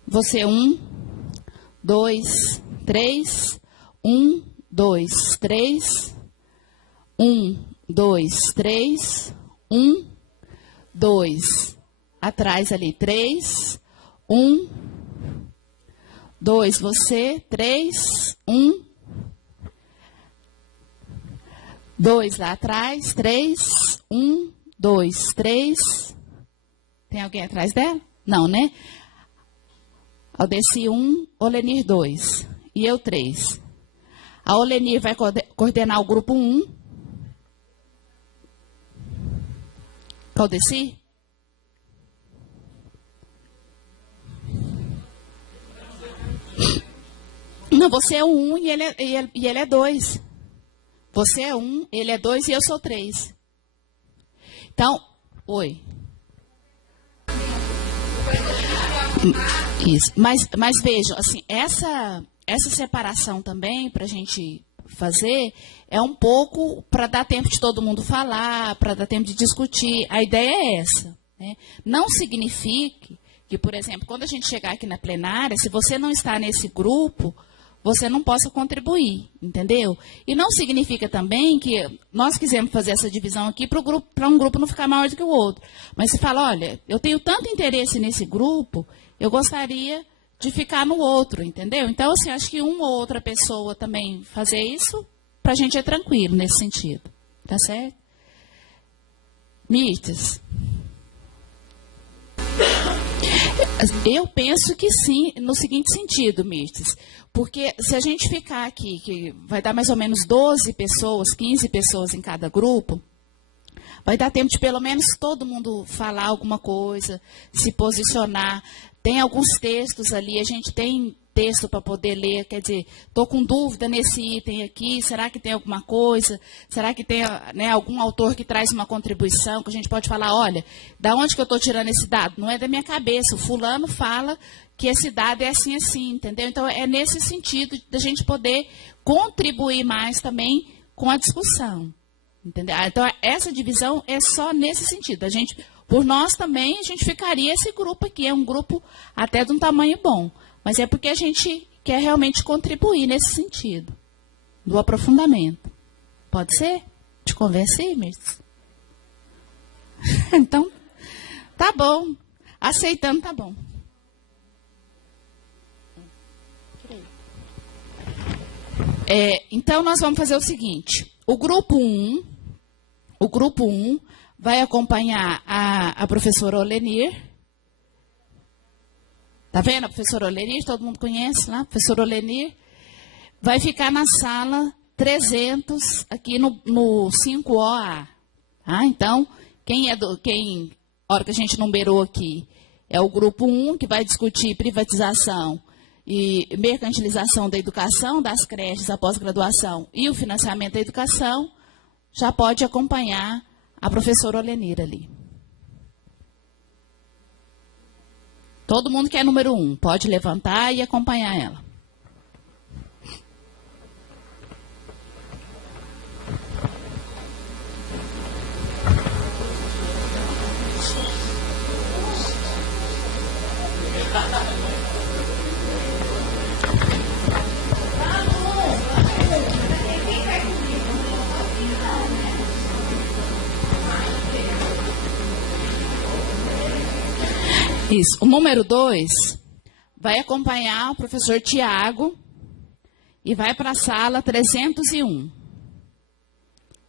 você 1, 2, 3, 1, 2, 3, 1, 2, 3, 1, 2, atrás ali, 3, 1, 2, você, 3, 1, 2 lá atrás, 3, 1, 2, 3. Tem alguém atrás dela? Não, né? Aldeci 1, Olenir 2. E eu 3. A Olenir vai coordenar o grupo 1. Aldeci? Não, você é o 1 e ele é 2. Você é 1, ele é 2 e eu sou 3. Então, oi. Isso. Mas vejam, assim, essa separação também, para a gente fazer, é um pouco para dar tempo de todo mundo falar, para dar tempo de discutir. A ideia é essa. Né? Não signifique que, por exemplo, quando a gente chegar aqui na plenária, se você não está nesse grupo, você não possa contribuir, entendeu? E não significa também que nós quisemos fazer essa divisão aqui para um grupo não ficar maior do que o outro. Mas você fala, olha, eu tenho tanto interesse nesse grupo, eu gostaria de ficar no outro, entendeu? Então, assim, acho que uma ou outra pessoa também fazer isso, para a gente é tranquilo nesse sentido. Tá certo? Mirtes. Eu penso que sim, no seguinte sentido, Mirtes. Porque se a gente ficar aqui, que vai dar mais ou menos 12 pessoas, 15 pessoas em cada grupo, vai dar tempo de pelo menos todo mundo falar alguma coisa, se posicionar. Tem alguns textos ali, a gente tem texto para poder ler, quer dizer, estou com dúvida nesse item aqui, será que tem alguma coisa? Será que tem, né, algum autor que traz uma contribuição, que a gente pode falar, olha, da onde que eu estou tirando esse dado? Não é da minha cabeça, o fulano fala que esse dado é assim, assim, entendeu? Então, é nesse sentido da gente poder contribuir mais também com a discussão, entendeu? Então, essa divisão é só nesse sentido. A gente, por nós também, a gente ficaria esse grupo aqui, é um grupo até de um tamanho bom, mas é porque a gente quer realmente contribuir nesse sentido, do aprofundamento. Pode ser? Te convenci, Mirtes? Então, tá bom. Aceitando, tá bom. Então, nós vamos fazer o seguinte. O grupo 1 vai acompanhar a professora Olenir. Tá vendo a professora Olenir? Todo mundo conhece lá? A professora Olenir vai ficar na sala 300, aqui no 5OA. Tá? Então, a hora que a gente numerou aqui, é o grupo 1, que vai discutir privatização e mercantilização da educação, das creches, a pós-graduação e o financiamento da educação, já pode acompanhar a professora Olenir ali. Todo mundo que é número 1 pode levantar e acompanhar ela. Isso. O número 2 vai acompanhar o professor Tiago e vai para a sala 301.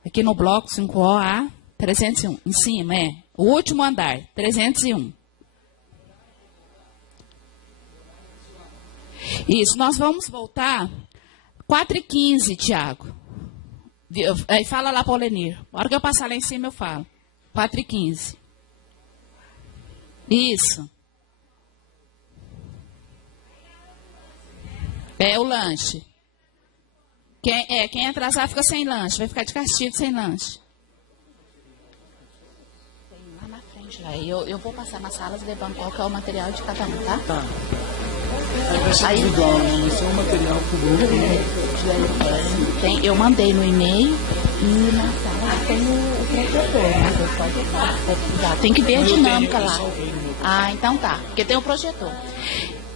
Aqui no bloco 5OA, 301. Em cima, o último andar, 301. Isso, nós vamos voltar 4h15, Tiago. Aí fala lá para o Olenir. Na hora que eu passar lá em cima, eu falo. 4h15. Isso. É o lanche. Quem atrasar fica sem lanche. Vai ficar de castigo sem lanche. Tem lá na frente. Lá. Eu vou passar nas salas levando qual que é o material de cada um, tá? Tá. Vai ser individual, né? Vai ser um material pro grupo, né? Eu mandei no e-mail e na sala tem o projetor, né? Você pode usar. Tem que ver a dinâmica lá. Ah, então tá. Porque tem o projetor.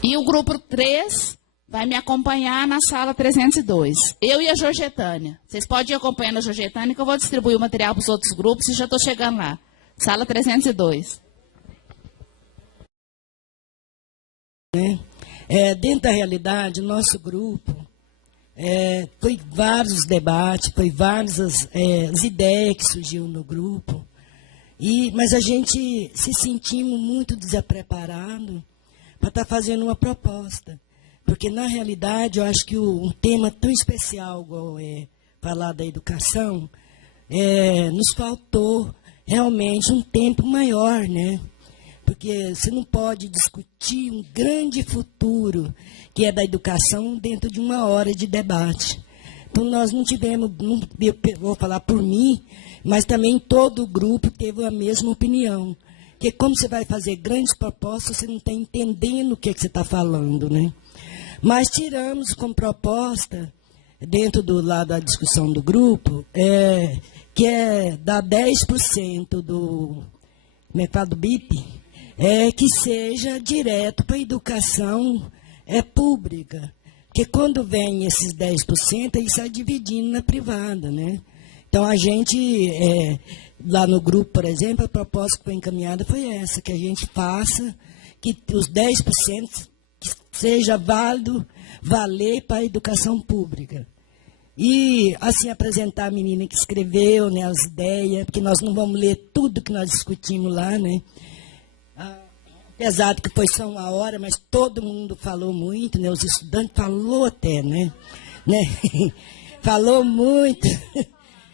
E o grupo 3 vai me acompanhar na sala 302. Eu e a Jorgetânia. Vocês podem ir acompanhando a Jorgetânia, que eu vou distribuir o material para os outros grupos e já estou chegando lá. Sala 302. Dentro da realidade, o nosso grupo foi vários debates, foi várias as ideias que surgiram no grupo, mas a gente se sentimos muito desapreparado para estar fazendo uma proposta. Porque, na realidade, eu acho que um tema tão especial, igual falar da educação, nos faltou realmente um tempo maior, né? Porque você não pode discutir um grande futuro, que é da educação, dentro de uma hora de debate. Então, nós não tivemos, vou falar por mim, mas também todo o grupo teve a mesma opinião. Porque como você vai fazer grandes propostas, você não está entendendo o que você está falando, né? Mas tiramos como proposta, dentro da discussão do grupo, que é dar 10% do mercado BIP, que seja direto para a educação pública. Porque quando vem esses 10%, ele sai dividindo na privada, né? Então, a gente, lá no grupo, por exemplo, a proposta que foi encaminhada foi essa, que a gente faça, que os 10% que seja válido, valer para a educação pública. E, assim, apresentar a menina que escreveu, né, as ideias, porque nós não vamos ler tudo que nós discutimos lá, né? Apesar de que foi só uma hora, mas todo mundo falou muito, né? Os estudantes falou até, né? Falou muito.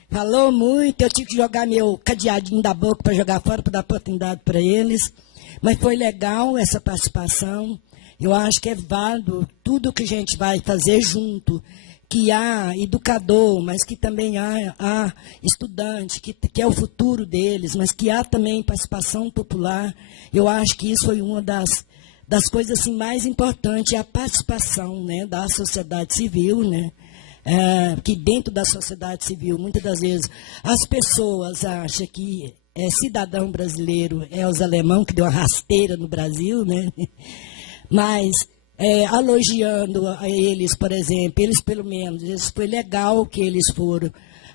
Falou muito. Eu tive que jogar meu cadeadinho da boca para jogar fora, para dar oportunidade para eles. Mas foi legal essa participação. Eu acho que é válido tudo que a gente vai fazer junto, que há educador, mas que também há estudante, que é o futuro deles, mas que há também participação popular. Eu acho que isso foi uma das coisas assim, mais importantes, a participação, né, da sociedade civil, né? Que dentro da sociedade civil, muitas das vezes, as pessoas acham que cidadão brasileiro é os alemão que deu uma rasteira no Brasil, né? Mas, elogiando a eles, por exemplo, eles pelo menos, foi legal que eles foram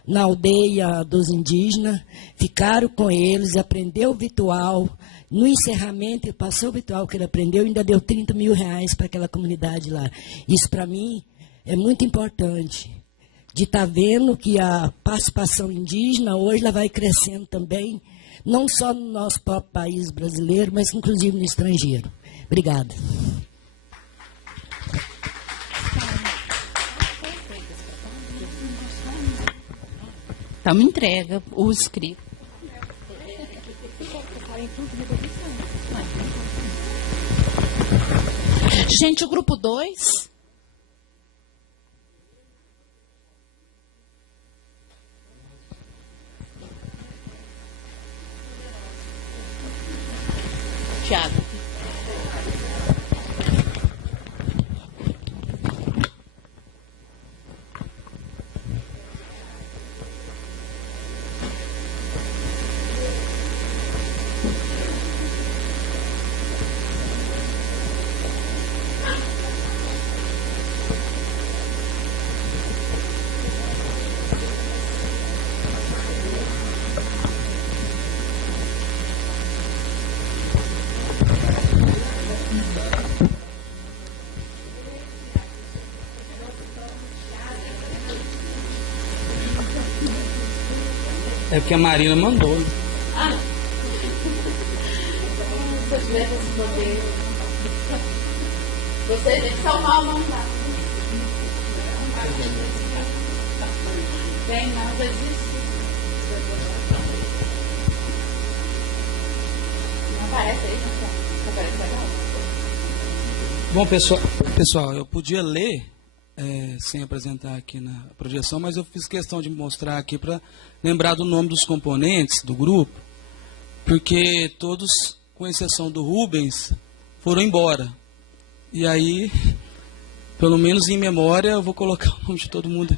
na aldeia dos indígenas, ficaram com eles, aprendeu o virtual, no encerramento ele passou o virtual que ele aprendeu e ainda deu 30 mil reais para aquela comunidade lá. Isso, para mim, é muito importante, de estar vendo que a participação indígena hoje ela vai crescendo também, não só no nosso próprio país brasileiro, mas inclusive no estrangeiro. Obrigada. Então, me entrega o escrito. Gente, o grupo 2... Tiago. É porque a Marina mandou. Se eu tivesse esse poder, você tem que salvar o nome lá. Vem, não existe. Bom, pessoal, eu podia ler sem apresentar aqui na projeção, mas eu fiz questão de mostrar aqui para lembrar do nome dos componentes do grupo, porque todos, com exceção do Rubens, foram embora. E aí, pelo menos em memória, eu vou colocar o nome de todo mundo.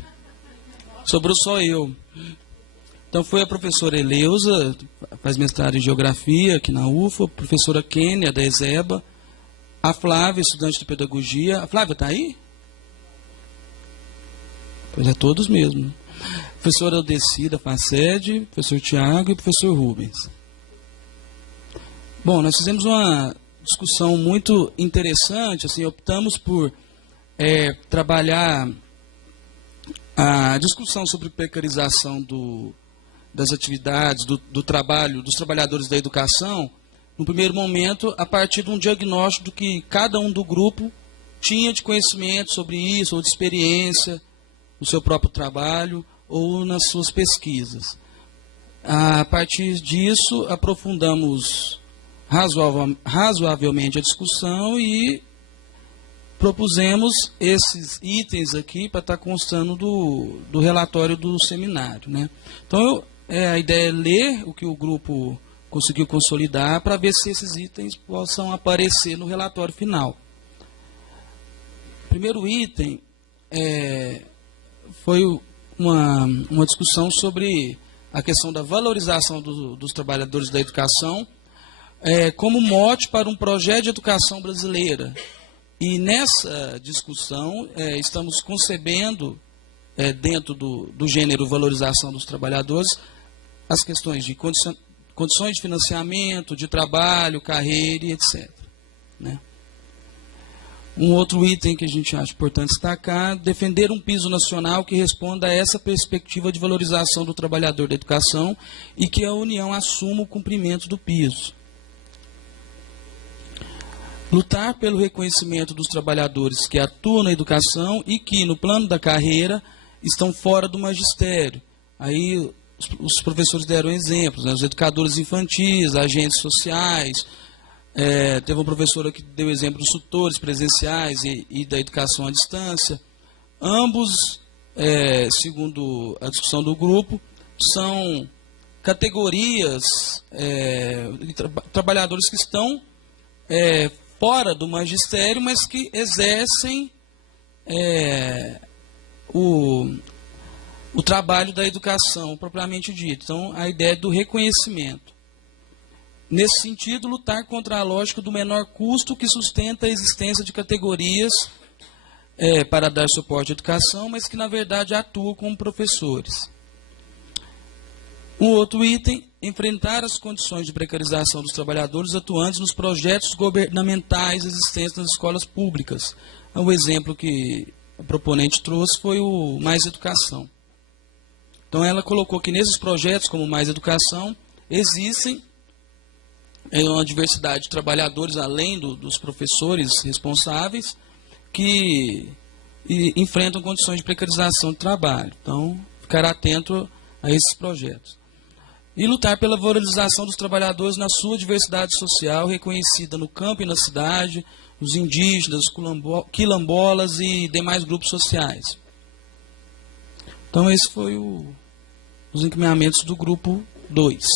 Sobrou só eu. Então foi a professora Eleusa, faz mestrado em Geografia aqui na UFA, a professora Kênia, da ESEBA, a Flávia, estudante de Pedagogia. A Flávia está aí? Pois é, todos mesmo. Professora Aldeci, da FACED, professor Tiago e professor Rubens. Bom, nós fizemos uma discussão muito interessante, assim, optamos por trabalhar a discussão sobre precarização das atividades, do trabalho, dos trabalhadores da educação, no primeiro momento, a partir de um diagnóstico do que cada um do grupo tinha de conhecimento sobre isso, ou de experiência no seu próprio trabalho, ou nas suas pesquisas. A partir disso, aprofundamos razoavelmente a discussão e propusemos esses itens aqui para estar constando do relatório do seminário, né? Então, a ideia é ler o que o grupo conseguiu consolidar para ver se esses itens possam aparecer no relatório final. O primeiro item foi uma discussão sobre a questão da valorização dos trabalhadores da educação como mote para um projeto de educação brasileira. E nessa discussão, estamos concebendo, dentro do gênero valorização dos trabalhadores, as questões de condições de financiamento, de trabalho, carreira e etc. Né? Um outro item que a gente acha importante destacar, defender um piso nacional que responda a essa perspectiva de valorização do trabalhador da educação e que a União assuma o cumprimento do piso. Lutar pelo reconhecimento dos trabalhadores que atuam na educação e que, no plano da carreira, estão fora do magistério. Aí os professores deram exemplos, né? Os educadores infantis, agentes sociais, teve uma professora que deu exemplo dos tutores presenciais e da educação à distância. Ambos, segundo a discussão do grupo, são categorias de trabalhadores que estão fora do magistério, mas que exercem o trabalho da educação, propriamente dito. Então, a ideia do reconhecimento. Nesse sentido, lutar contra a lógica do menor custo que sustenta a existência de categorias para dar suporte à educação, mas que, na verdade, atuam como professores. Um outro item, enfrentar as condições de precarização dos trabalhadores atuantes nos projetos governamentais existentes nas escolas públicas. O exemplo que a proponente trouxe foi o Mais Educação. Então, ela colocou que nesses projetos, como Mais Educação, existem uma diversidade de trabalhadores, além dos professores responsáveis, que enfrentam condições de precarização de trabalho. Então, ficar atento a esses projetos. E lutar pela valorização dos trabalhadores na sua diversidade social, reconhecida no campo e na cidade, os indígenas, quilombolas e demais grupos sociais. Então, esse foi os encaminhamentos do grupo 2.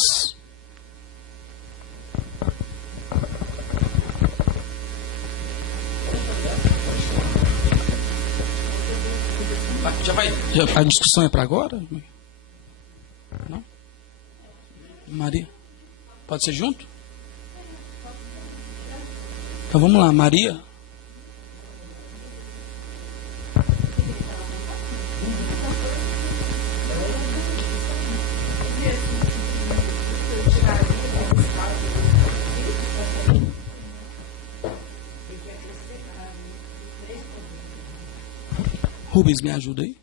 A discussão é para agora? Não? Maria? Pode ser junto? Então vamos lá, Maria. Rubens, me ajuda aí.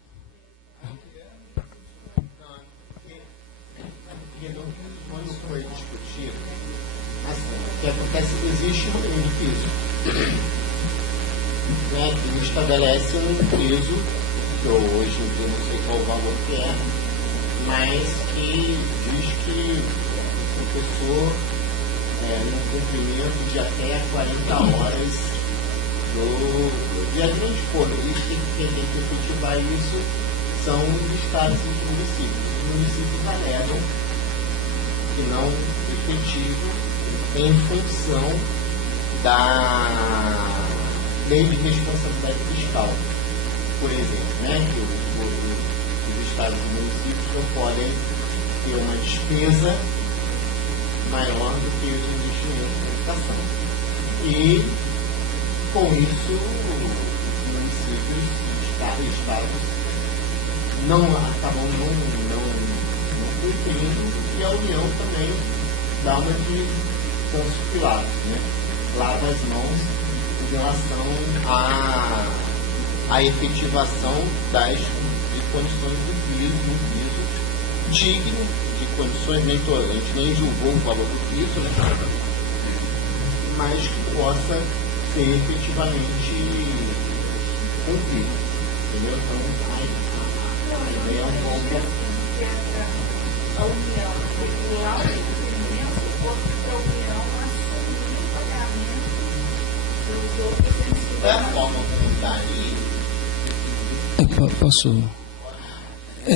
Quando foi discutido, assim, o que acontece, existe um piso, né, que estabelece um piso, que eu hoje não sei qual o valor que é, mas que diz que o professor no cumprimento de até 40 horas de grande forma. Quem tem que efetivar isso são os estados e os municípios. Os municípios alegam que não efetivam em função da lei de responsabilidade fiscal, por exemplo, né, que os estados e municípios não podem ter uma despesa maior do que os investimentos na educação. E, com isso, os municípios e estados acabam não cumprindo, e a União também dá uma de conspilados, né? Lava as mãos em relação à efetivação de condições do piso digno, de condições, a gente nem julgou o valor do piso, né? Mas que possa ser efetivamente cumprido. Entendeu? Então, a ideia é um pouco. A União regular o recebimento, porque a União assumir o pagamento dos outros. Da forma como está aí. Posso?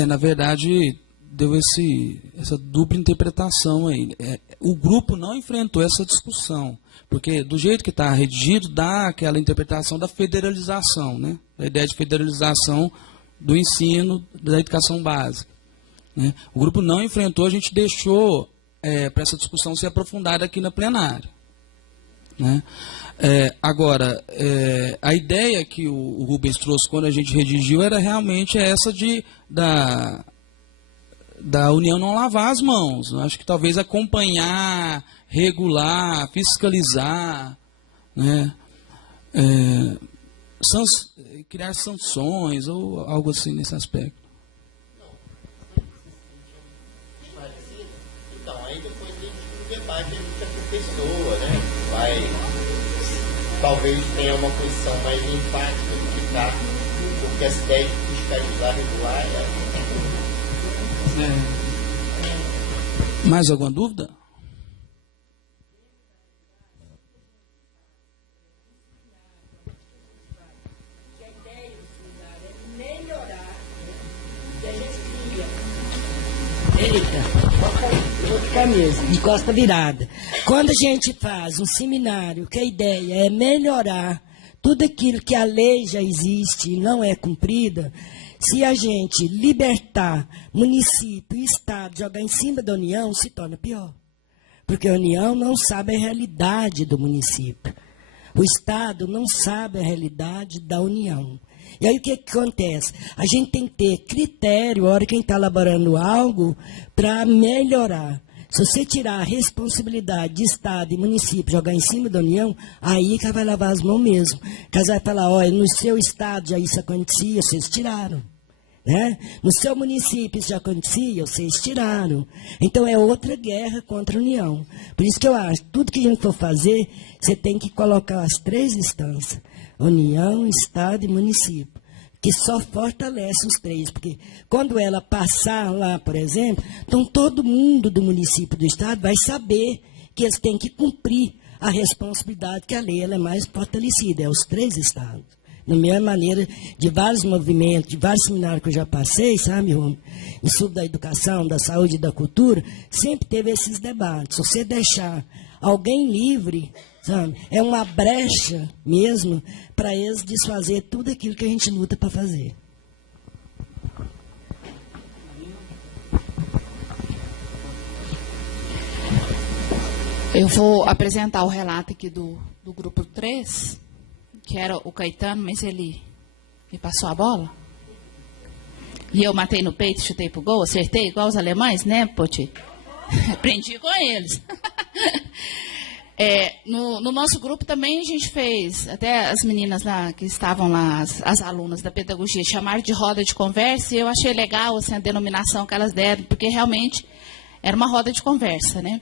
Na verdade, deu essa dupla interpretação aí. O grupo não enfrentou essa discussão, porque do jeito que está redigido, dá aquela interpretação da federalização, né? A ideia de federalização do ensino, da educação básica. Né? O grupo não enfrentou, a gente deixou para essa discussão ser aprofundada aqui na plenária. Né? Agora, a ideia que o Rubens trouxe quando a gente redigiu era realmente essa da União não lavar as mãos. Eu acho que talvez acompanhar, regular, fiscalizar, né? Criar sanções ou algo assim nesse aspecto. Então, aí depois do debate a gente aperfeiçoa, né? Talvez tenha uma posição mais enfática do que está, porque essa ideia de fiscalizar regular Mais alguma dúvida? Vou ficar mesmo, de costa virada. Quando a gente faz um seminário, que a ideia é melhorar tudo aquilo que a lei já existe e não é cumprida, se a gente libertar município e Estado, jogar em cima da União, se torna pior. Porque a União não sabe a realidade do município. O Estado não sabe a realidade da União. E aí o que acontece? A gente tem que ter critério, a hora que a gente está elaborando algo, para melhorar. Se você tirar a responsabilidade de Estado e município, jogar em cima da União, aí que vai lavar as mãos mesmo. Porque vai falar, olha, no seu Estado já isso acontecia, vocês tiraram. Né? No seu município isso já acontecia, vocês tiraram. Então é outra guerra contra a União. Por isso que eu acho, tudo que a gente for fazer, você tem que colocar as três instâncias. União, Estado e município, que só fortalece os três, porque quando ela passar lá, por exemplo, então todo mundo do município e do Estado vai saber que eles têm que cumprir a responsabilidade, que a lei ela é mais fortalecida, é os três Estados. Da mesma maneira, de vários movimentos, de vários seminários que eu já passei, sabe, Rômulo? Em sobre da educação, da saúde e da cultura, sempre teve esses debates. Se você deixar alguém livre, sabe, é uma brecha mesmo para eles desfazer tudo aquilo que a gente luta para fazer. Eu vou apresentar o relato aqui do grupo 3, que era o Caetano, mas ele me passou a bola. E eu matei no peito, chutei pro gol, acertei igual os alemães, né, Poti? Aprendi com eles. No nosso grupo também a gente fez, até as meninas lá que estavam lá, as alunas da pedagogia, chamaram de roda de conversa, e eu achei legal assim, a denominação que elas deram, porque realmente era uma roda de conversa, né?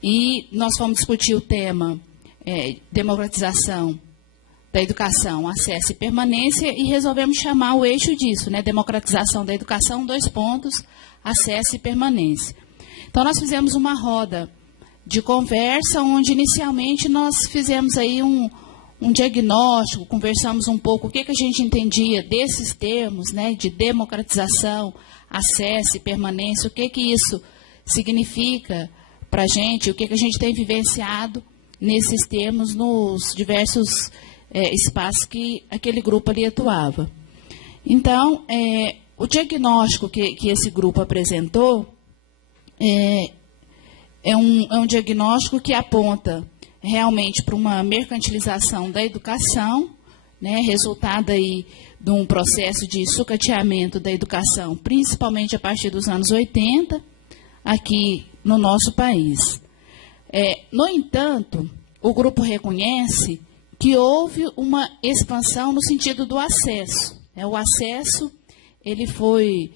E nós fomos discutir o tema democratização da educação, acesso e permanência, e resolvemos chamar o eixo disso, né? Democratização da educação, 2 pontos, acesso e permanência. Então, nós fizemos uma roda de conversa, onde inicialmente nós fizemos aí um diagnóstico, conversamos um pouco o que a gente entendia desses termos, né, de democratização, acesso e permanência, o que isso significa para a gente, o que a gente tem vivenciado nesses termos nos diversos espaços que aquele grupo ali atuava. Então, o diagnóstico que esse grupo apresentou é um diagnóstico que aponta realmente para uma mercantilização da educação, né, resultado aí de um processo de sucateamento da educação, principalmente a partir dos anos 80, aqui no nosso país. No entanto, o grupo reconhece que houve uma expansão no sentido do acesso. O acesso ele foi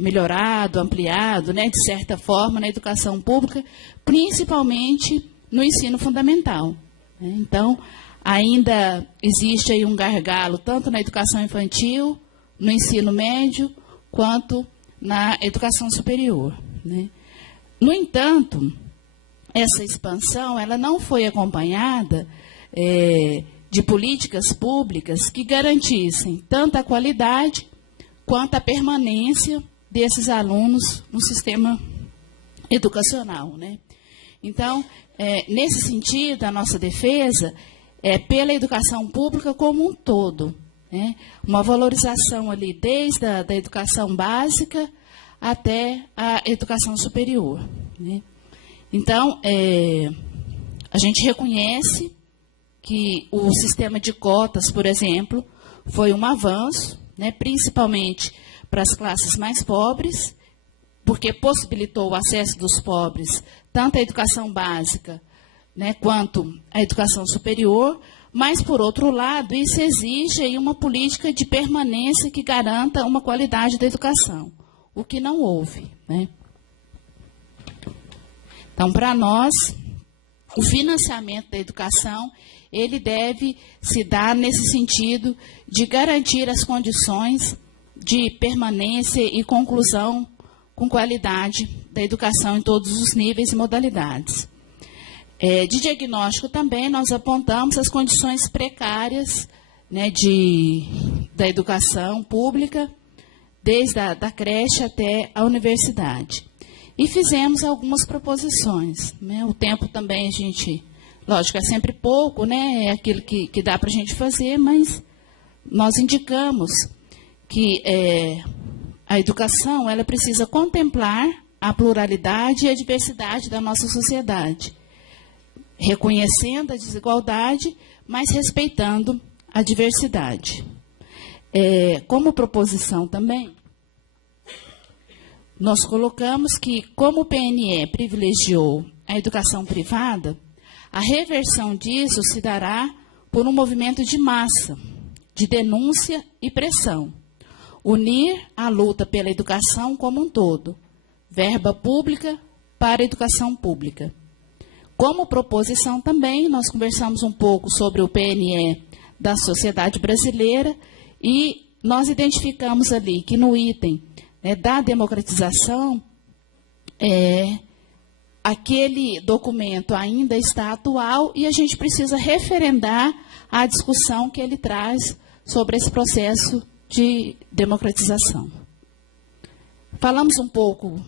melhorado, ampliado, né, de certa forma, na educação pública, principalmente no ensino fundamental. Então, ainda existe aí um gargalo, tanto na educação infantil, no ensino médio, quanto na educação superior, né? No entanto, essa expansão ela não foi acompanhada de políticas públicas que garantissem tanto a qualidade quanto a permanência desses alunos no sistema educacional, né? Então, nesse sentido, a nossa defesa é pela educação pública como um todo, né? Uma valorização ali desde da educação básica até a educação superior, né? Então, a gente reconhece que o sistema de cotas, por exemplo, foi um avanço, né, principalmente para as classes mais pobres, porque possibilitou o acesso dos pobres tanto à educação básica, né, quanto à educação superior, mas, por outro lado, isso exige aí uma política de permanência que garanta uma qualidade da educação, o que não houve, né? Então, para nós, o financiamento da educação, ele deve se dar nesse sentido de garantir as condições de permanência e conclusão com qualidade da educação em todos os níveis e modalidades. De diagnóstico também, nós apontamos as condições precárias, né, da educação pública, desde a creche até a universidade. E fizemos algumas proposições, né? O tempo também a gente, lógico, é sempre pouco, né? É aquilo que dá para a gente fazer, mas nós indicamos que a educação ela precisa contemplar a pluralidade e a diversidade da nossa sociedade, reconhecendo a desigualdade, mas respeitando a diversidade. Como proposição também, nós colocamos que, como o PNE privilegiou a educação privada, a reversão disso se dará por um movimento de massa, de denúncia e pressão. Unir a luta pela educação como um todo, verba pública para a educação pública. Como proposição também, nós conversamos um pouco sobre o PNE da sociedade brasileira e nós identificamos ali que no item da democratização, aquele documento ainda está atual e a gente precisa referendar a discussão que ele traz sobre esse processo de democratização. Falamos um pouco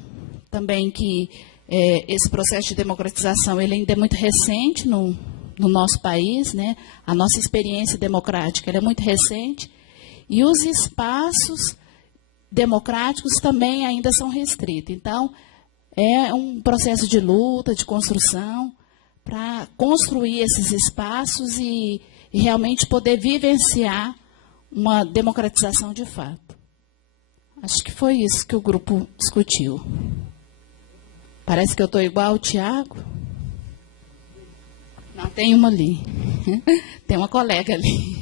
também que esse processo de democratização ele ainda é muito recente no nosso país, né? A nossa experiência democrática ela é muito recente e os espaços democráticos também ainda são restritos. Então, é um processo de luta, de construção, para construir esses espaços e realmente poder vivenciar uma democratização de fato. Acho que foi isso que o grupo discutiu. Parece que eu estou igual ao Tiago. Não, tem uma ali. Tem uma colega ali.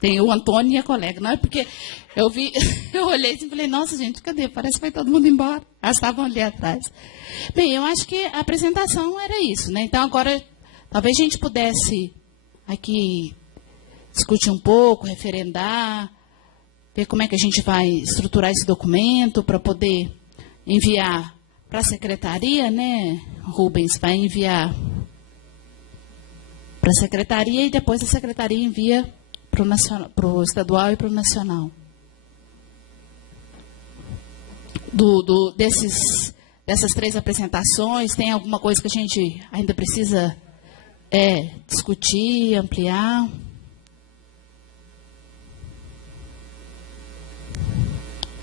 Tem o Antônio e a colega. Não é porque eu vi, eu olhei e falei, nossa, gente, cadê? Parece que foi todo mundo embora. Elas estavam ali atrás. Bem, eu acho que a apresentação era isso, né? Então, agora, talvez a gente pudesse aqui discutir um pouco, referendar, ver como é que a gente vai estruturar esse documento para poder enviar para a secretaria, né, Rubens? Vai enviar para a secretaria e depois a secretaria envia para o estadual e para o nacional. Dessas 3 apresentações, tem alguma coisa que a gente ainda precisa discutir, ampliar?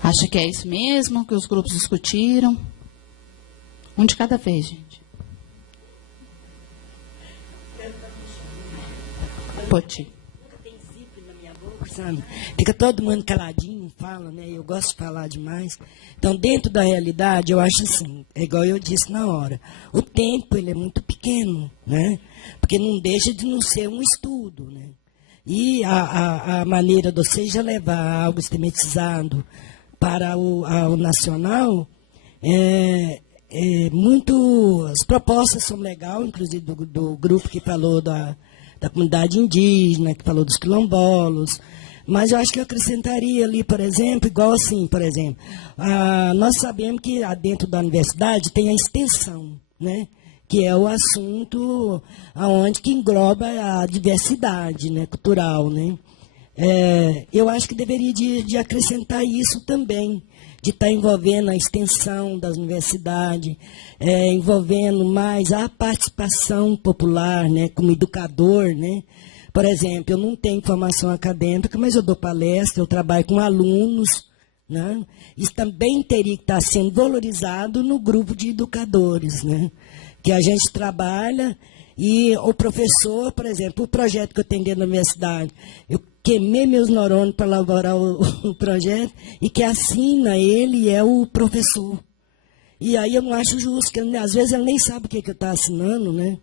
Acha que é isso mesmo que os grupos discutiram? Um de cada vez, gente. Pode. Tem zíper na minha boca, sabe? Fica todo mundo caladinho, fala, né? Eu gosto de falar demais. Então, dentro da realidade, eu acho assim, é igual eu disse na hora, o tempo ele é muito pequeno, né? Porque não deixa de não ser um estudo, né? E a maneira de você já levar algo sistematizado para o nacional, as propostas são legais, inclusive do grupo que falou da comunidade indígena, que falou dos quilombolas, mas eu acho que eu acrescentaria ali, por exemplo, igual assim, por exemplo, nós sabemos que dentro da universidade tem a extensão, né? Que é o assunto aonde que engloba a diversidade, né, cultural, né? Eu acho que deveria de acrescentar isso também, de estar envolvendo a extensão das universidades, envolvendo mais a participação popular, né, como educador, né? Por exemplo, eu não tenho formação acadêmica, mas eu dou palestra, eu trabalho com alunos, né? Isso também teria que estar sendo valorizado no grupo de educadores, né? Que a gente trabalha e o professor, por exemplo, o projeto que eu tenho dentro da universidade, eu queimei meus neurônios para elaborar o projeto, e que assina ele é o professor. E aí eu não acho justo, porque às vezes ele nem sabe o que eu estou assinando, né?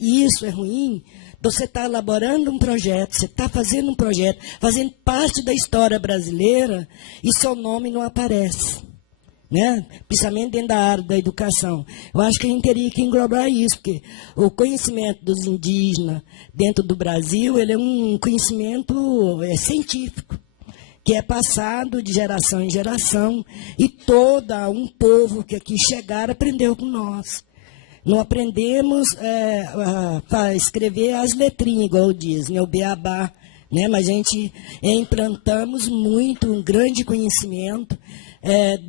E isso é ruim. Você está elaborando um projeto, você está fazendo um projeto, fazendo parte da história brasileira, e seu nome não aparece, né? Principalmente dentro da área da educação. Eu acho que a gente teria que englobar isso, porque o conhecimento dos indígenas dentro do Brasil, ele é um conhecimento científico, que é passado de geração em geração, e todo um povo que aqui chegaram aprendeu com nós. Não aprendemos a escrever as letrinhas, igual diz, né, o beabá, né? Mas a gente implantamos muito, um grande conhecimento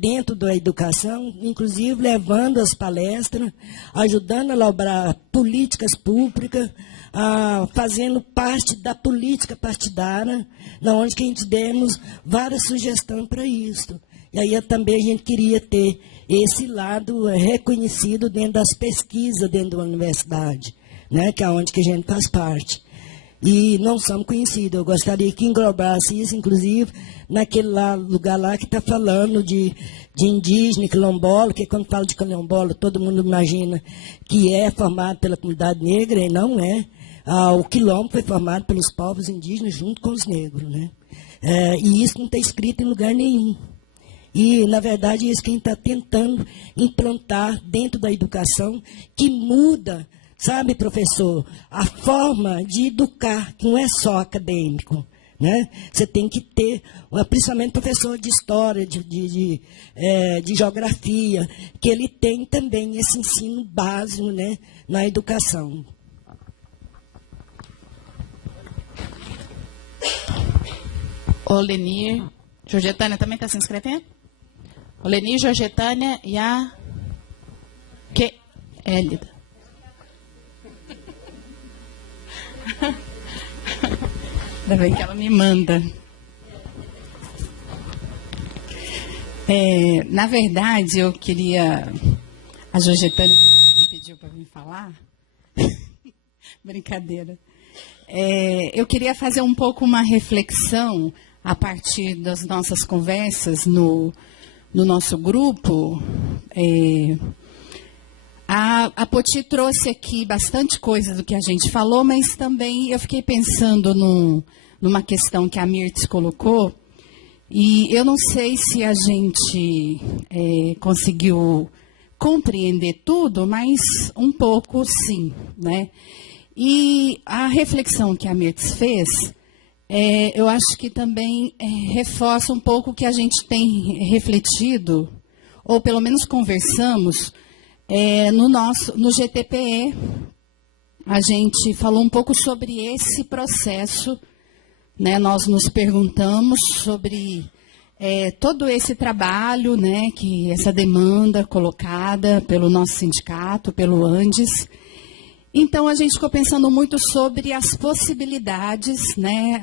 dentro da educação, inclusive levando as palestras, ajudando a elaborar políticas públicas, fazendo parte da política partidária, onde que a gente demos várias sugestões para isso. E aí também a gente queria ter esse lado reconhecido dentro das pesquisas dentro da universidade, né, que é onde que a gente faz parte. E não somos conhecidos. Eu gostaria que englobasse isso, inclusive, naquele lugar lá que está falando de indígena, quilombola, que quando fala de quilombola, todo mundo imagina que é formado pela comunidade negra, e não é. O quilombo foi formado pelos povos indígenas junto com os negros, né? E isso não está escrito em lugar nenhum. E, na verdade, é isso que a gente está tentando implantar dentro da educação, que muda, sabe, professor, a forma de educar, que não é só acadêmico, né? Você tem que ter, principalmente professor de história, de geografia, que ele tem também esse ensino básico, né, na educação. O Lenir, Georgetânia também está se inscrevendo? O Lenir, Georgetânia e a Élida. Ainda bem que ela me manda. Na verdade, eu queria... A Georgetânia me pediu para vir falar. Brincadeira. Eu queria fazer um pouco uma reflexão a partir das nossas conversas no nosso grupo. A Poti trouxe aqui bastante coisa do que a gente falou, mas também eu fiquei pensando numa questão que a Mirtz colocou, e eu não sei se a gente conseguiu compreender tudo, mas um pouco sim, né? E a reflexão que a Mirtz fez, eu acho que também reforça um pouco o que a gente tem refletido ou pelo menos conversamos, no GTPE, a gente falou um pouco sobre esse processo, né? Nós nos perguntamos sobre todo esse trabalho, né, essa demanda colocada pelo nosso sindicato, pelo Andes. Então, a gente ficou pensando muito sobre as possibilidades, né,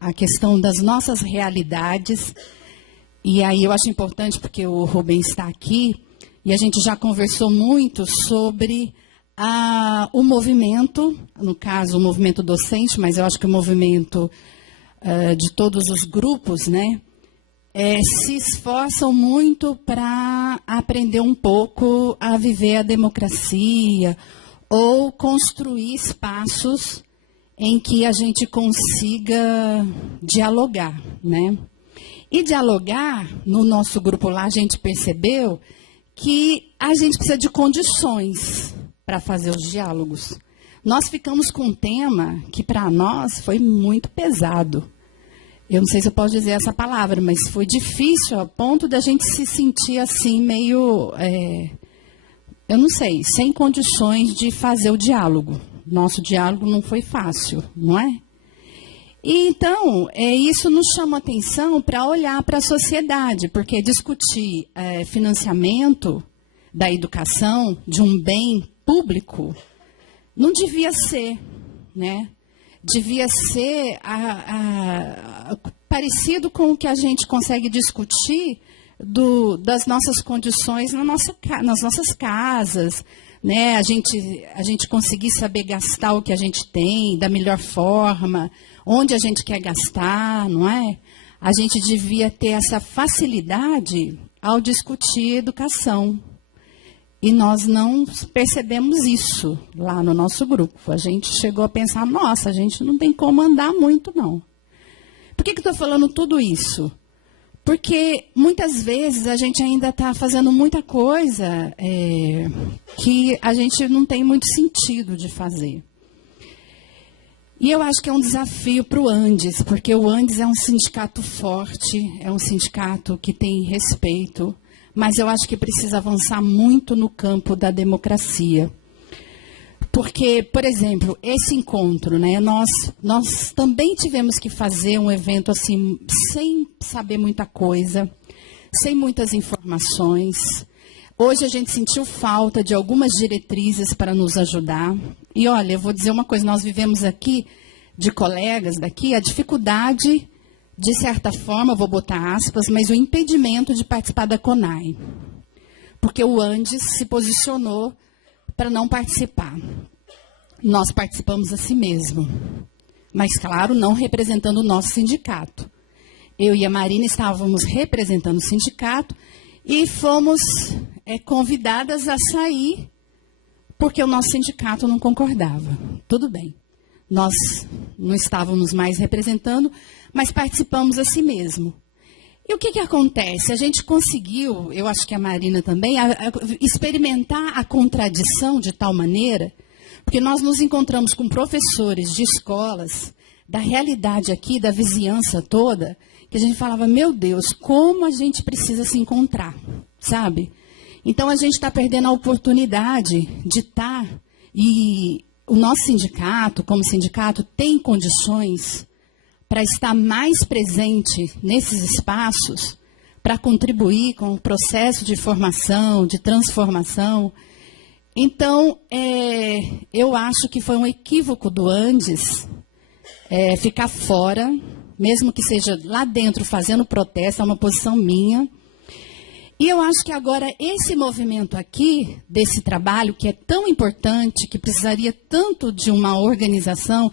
a questão das nossas realidades. E aí eu acho importante, porque o Rubens está aqui, e a gente já conversou muito sobre o movimento, no caso, o movimento docente, mas eu acho que o movimento de todos os grupos, né, se esforçam muito para aprender um pouco a viver a democracia ou construir espaços em que a gente consiga dialogar, né? E dialogar, no nosso grupo lá, a gente percebeu que a gente precisa de condições para fazer os diálogos. Nós ficamos com um tema que, para nós, foi muito pesado. Eu não sei se eu posso dizer essa palavra, mas foi difícil a ponto da gente se sentir assim, meio, eu não sei, sem condições de fazer o diálogo. Nosso diálogo não foi fácil, não é? E, então, isso nos chama atenção para olhar para a sociedade, porque discutir financiamento da educação, de um bem público, não devia ser, né? Devia ser parecido com o que a gente consegue discutir das nossas condições nas nossas casas, né? A gente conseguir saber gastar o que a gente tem da melhor forma, onde a gente quer gastar, não é? A gente devia ter essa facilidade ao discutir educação. E nós não percebemos isso lá no nosso grupo. A gente chegou a pensar, nossa, a gente não tem como andar muito, não. Por que eu estou falando tudo isso? Porque muitas vezes a gente ainda está fazendo muita coisa que a gente não tem muito sentido de fazer. E eu acho que é um desafio para o Andes, porque o Andes é um sindicato forte, é um sindicato que tem respeito, mas eu acho que precisa avançar muito no campo da democracia. Porque, por exemplo, esse encontro, né, nós também tivemos que fazer um evento assim, sem saber muita coisa, sem muitas informações. Hoje a gente sentiu falta de algumas diretrizes para nos ajudar. E olha, eu vou dizer uma coisa, nós vivemos aqui, de colegas daqui, a dificuldade, de certa forma, vou botar aspas, mas o impedimento de participar da CONAI. Porque o Andes se posicionou para não participar. Nós participamos a si mesmo. Mas, claro, não representando o nosso sindicato. Eu e a Marina estávamos representando o sindicato e fomos convidadas a sair porque o nosso sindicato não concordava. Tudo bem. Nós não estávamos mais representando, mas participamos a si mesmo. E o que acontece? A gente conseguiu, eu acho que a Marina também, experimentar a contradição de tal maneira, porque nós nos encontramos com professores de escolas, da realidade aqui, da vizinhança toda, que a gente falava, meu Deus, como a gente precisa se encontrar, sabe? Então, a gente está perdendo a oportunidade de estar, e o nosso sindicato, como sindicato, tem condições para estar mais presente nesses espaços, para contribuir com o processo de formação, de transformação. Então, eu acho que foi um equívoco do Andes ficar fora, mesmo que seja lá dentro fazendo protesto, é uma posição minha. E eu acho que agora esse movimento aqui, desse trabalho que é tão importante, que precisaria tanto de uma organização,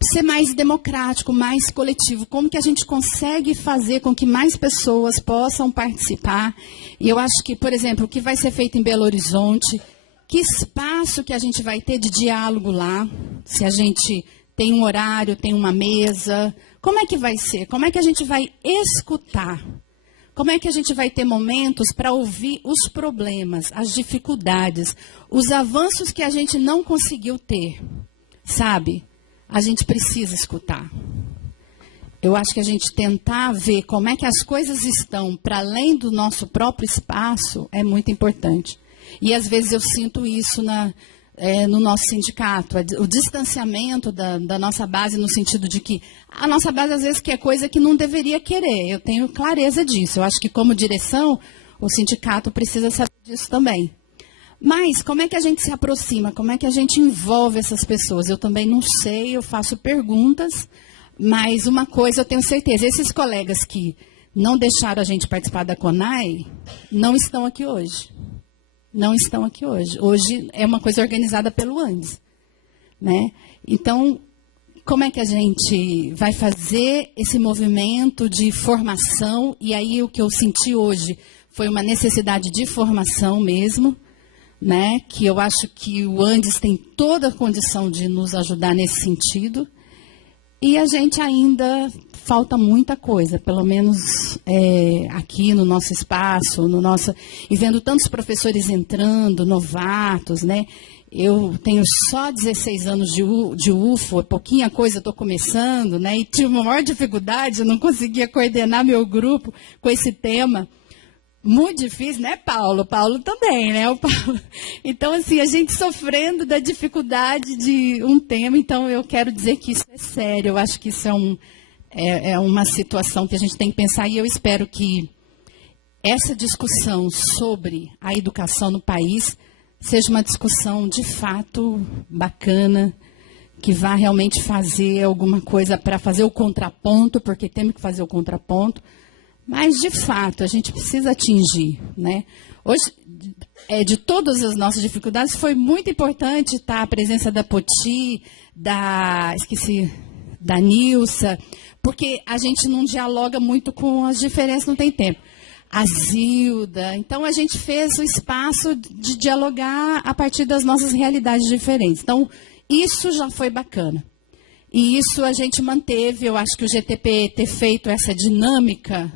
ser mais democrático, mais coletivo, como que a gente consegue fazer com que mais pessoas possam participar. E eu acho que, por exemplo, o que vai ser feito em Belo Horizonte, que espaço que a gente vai ter de diálogo lá, se a gente tem um horário, tem uma mesa, como é que vai ser? Como é que a gente vai escutar? Como é que a gente vai ter momentos para ouvir os problemas, as dificuldades, os avanços que a gente não conseguiu ter, sabe? A gente precisa escutar. eu acho que a gente tentar ver como é que as coisas estão para além do nosso próprio espaço é muito importante. E às vezes eu sinto isso no nosso sindicato, o distanciamento da nossa base, no sentido de que a nossa base às vezes quer coisa que não deveria querer. Eu tenho clareza disso. Eu acho que como direção, o sindicato precisa saber disso também. Mas como é que a gente se aproxima? Como é que a gente envolve essas pessoas? Eu também não sei, eu faço perguntas, mas uma coisa eu tenho certeza, esses colegas que não deixaram a gente participar da CONAI não estão aqui hoje. Não estão aqui hoje. Hoje é uma coisa organizada pelo Andes, né? Então, como é que a gente vai fazer esse movimento de formação? E aí o que eu senti hoje foi uma necessidade de formação mesmo, né? Que eu acho que o Andes tem toda a condição de nos ajudar nesse sentido. E a gente ainda falta muita coisa, pelo menos aqui no nosso espaço, e vendo tantos professores entrando, novatos, né? Eu tenho só 16 anos de UFO, pouquinha coisa, estou começando, né? E tive uma maior dificuldade, eu não conseguia coordenar meu grupo com esse tema. Muito difícil, né, Paulo? Paulo também, né? O Paulo. Então, assim, a gente sofrendo da dificuldade de um tema, então eu quero dizer que isso é sério, eu acho que isso é uma situação que a gente tem que pensar, e eu espero que essa discussão sobre a educação no país seja uma discussão de fato bacana, que vá realmente fazer alguma coisa para fazer o contraponto, porque temos que fazer o contraponto. Mas, de fato, a gente precisa atingir, né? Hoje, de todas as nossas dificuldades, foi muito importante estar a presença da Poti, da Nilsa, porque a gente não dialoga muito com as diferenças, não tem tempo. A Zilda. Então, a gente fez o espaço de dialogar a partir das nossas realidades diferentes. Então, isso já foi bacana. E isso a gente manteve. Eu acho que o GTP ter feito essa dinâmica,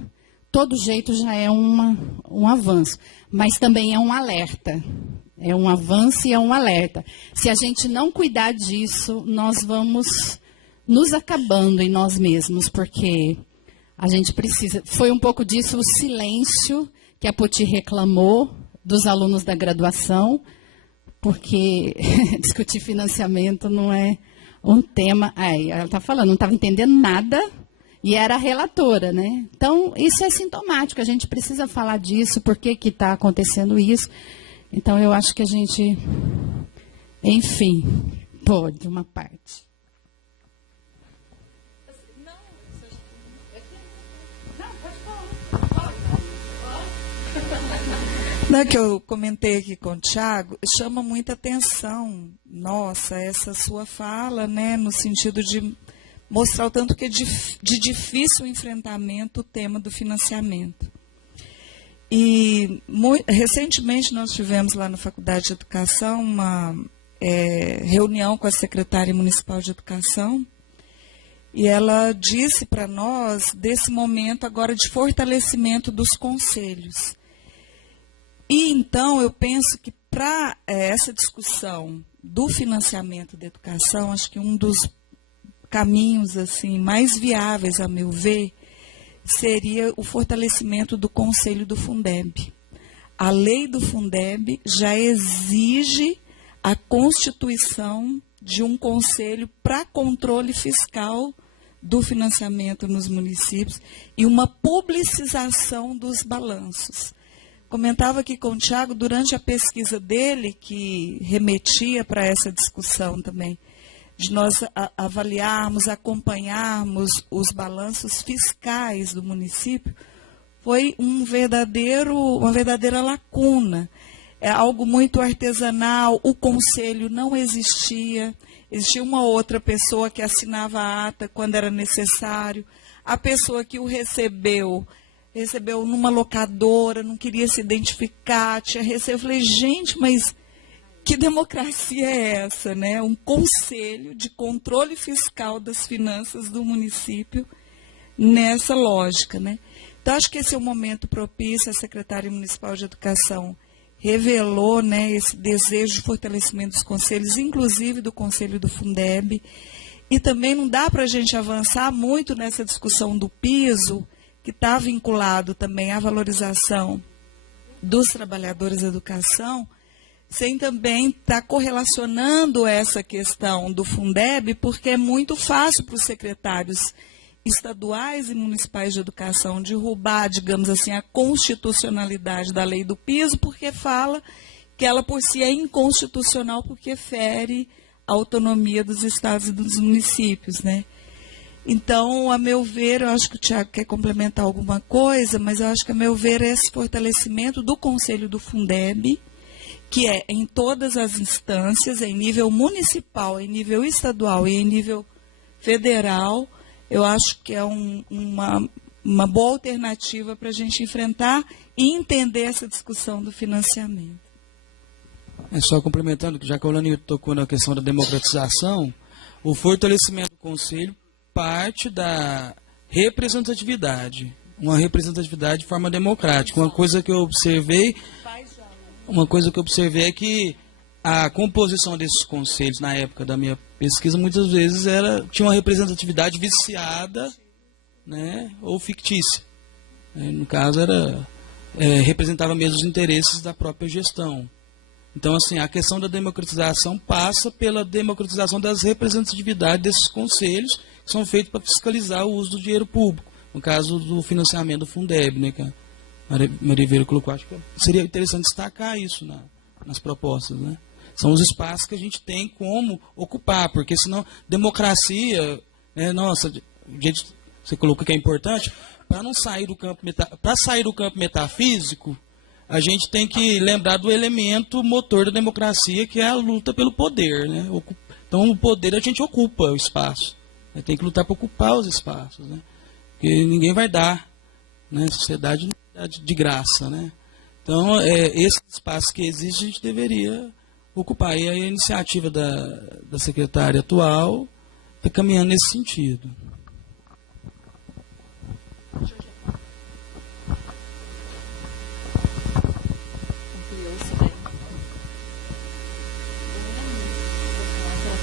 todo jeito já é um avanço, mas também é um alerta. É um avanço e é um alerta. Se a gente não cuidar disso, nós vamos nos acabando em nós mesmos, porque a gente precisa... Foi um pouco disso o silêncio que a Poti reclamou dos alunos da graduação, porque discutir financiamento não é um tema... ela está falando, não estava entendendo nada... E era a relatora, né? Então, isso é sintomático, a gente precisa falar disso, por que está acontecendo isso. Então, eu acho que a gente, enfim, pode, uma parte. Não, que eu comentei aqui com o Thiago, chama muita atenção, nossa, essa sua fala, né, no sentido de mostrar o tanto que é de difícil enfrentamento o tema do financiamento. E recentemente nós tivemos lá na Faculdade de Educação uma reunião com a secretária municipal de Educação, e ela disse para nós desse momento agora de fortalecimento dos conselhos. E então eu penso que para essa discussão do financiamento da educação, acho que um dos caminhos assim mais viáveis, a meu ver, seria o fortalecimento do Conselho do Fundeb. A lei do Fundeb já exige a constituição de um conselho para controle fiscal do financiamento nos municípios e uma publicização dos balanços. Comentava aqui com o Thiago, durante a pesquisa dele, que remetia para essa discussão também, de nós avaliarmos, acompanharmos os balanços fiscais do município, foi uma verdadeira lacuna. É algo muito artesanal, o conselho não existia, existia uma outra pessoa que assinava a ata quando era necessário, a pessoa que o recebeu numa locadora, não queria se identificar, tinha recebido. Eu falei, gente, mas que democracia é essa, né? Um conselho de controle fiscal das finanças do município nessa lógica, né? Então, acho que esse é o momento propício. A secretária municipal de Educação revelou, né, esse desejo de fortalecimento dos conselhos, inclusive do Conselho do Fundeb. E também não dá para a gente avançar muito nessa discussão do piso, que está vinculado também à valorização dos trabalhadores da educação, sem também estar correlacionando essa questão do Fundeb, porque é muito fácil para os secretários estaduais e municipais de educação derrubar, digamos assim, a constitucionalidade da lei do piso, porque fala que ela por si é inconstitucional, porque fere a autonomia dos estados e dos municípios, né? Então, a meu ver, eu acho que o Tiago quer complementar alguma coisa, mas eu acho que, a meu ver, esse fortalecimento do Conselho do Fundeb, que é em todas as instâncias, em nível municipal, em nível estadual e em nível federal, eu acho que é uma boa alternativa para a gente enfrentar e entender essa discussão do financiamento. É só complementando, já que a Olani tocou na questão da democratização, o fortalecimento do Conselho parte da representatividade, uma representatividade de forma democrática. Uma coisa que eu observei é que a composição desses conselhos na época da minha pesquisa muitas vezes tinha uma representatividade viciada, né, ou fictícia. No caso representava mesmo os interesses da própria gestão. Então, assim, a questão da democratização passa pela democratização das representatividades desses conselhos, que são feitos para fiscalizar o uso do dinheiro público. No caso do financiamento do Fundeb, né, que a Maria Vera colocou. Acho que seria interessante destacar isso nas propostas, né? São os espaços que a gente tem como ocupar, porque senão democracia, né, nossa, você colocou que é importante, para não sair do campo metafísico, a gente tem que lembrar do elemento motor da democracia, que é a luta pelo poder, né? Então, o poder a gente ocupa o espaço. Tem que lutar para ocupar os espaços, né? Porque ninguém vai dar, né? Sociedade não dá de graça, né? Então, esse espaço que existe, a gente deveria ocupar. E a iniciativa da secretária atual está caminhando nesse sentido.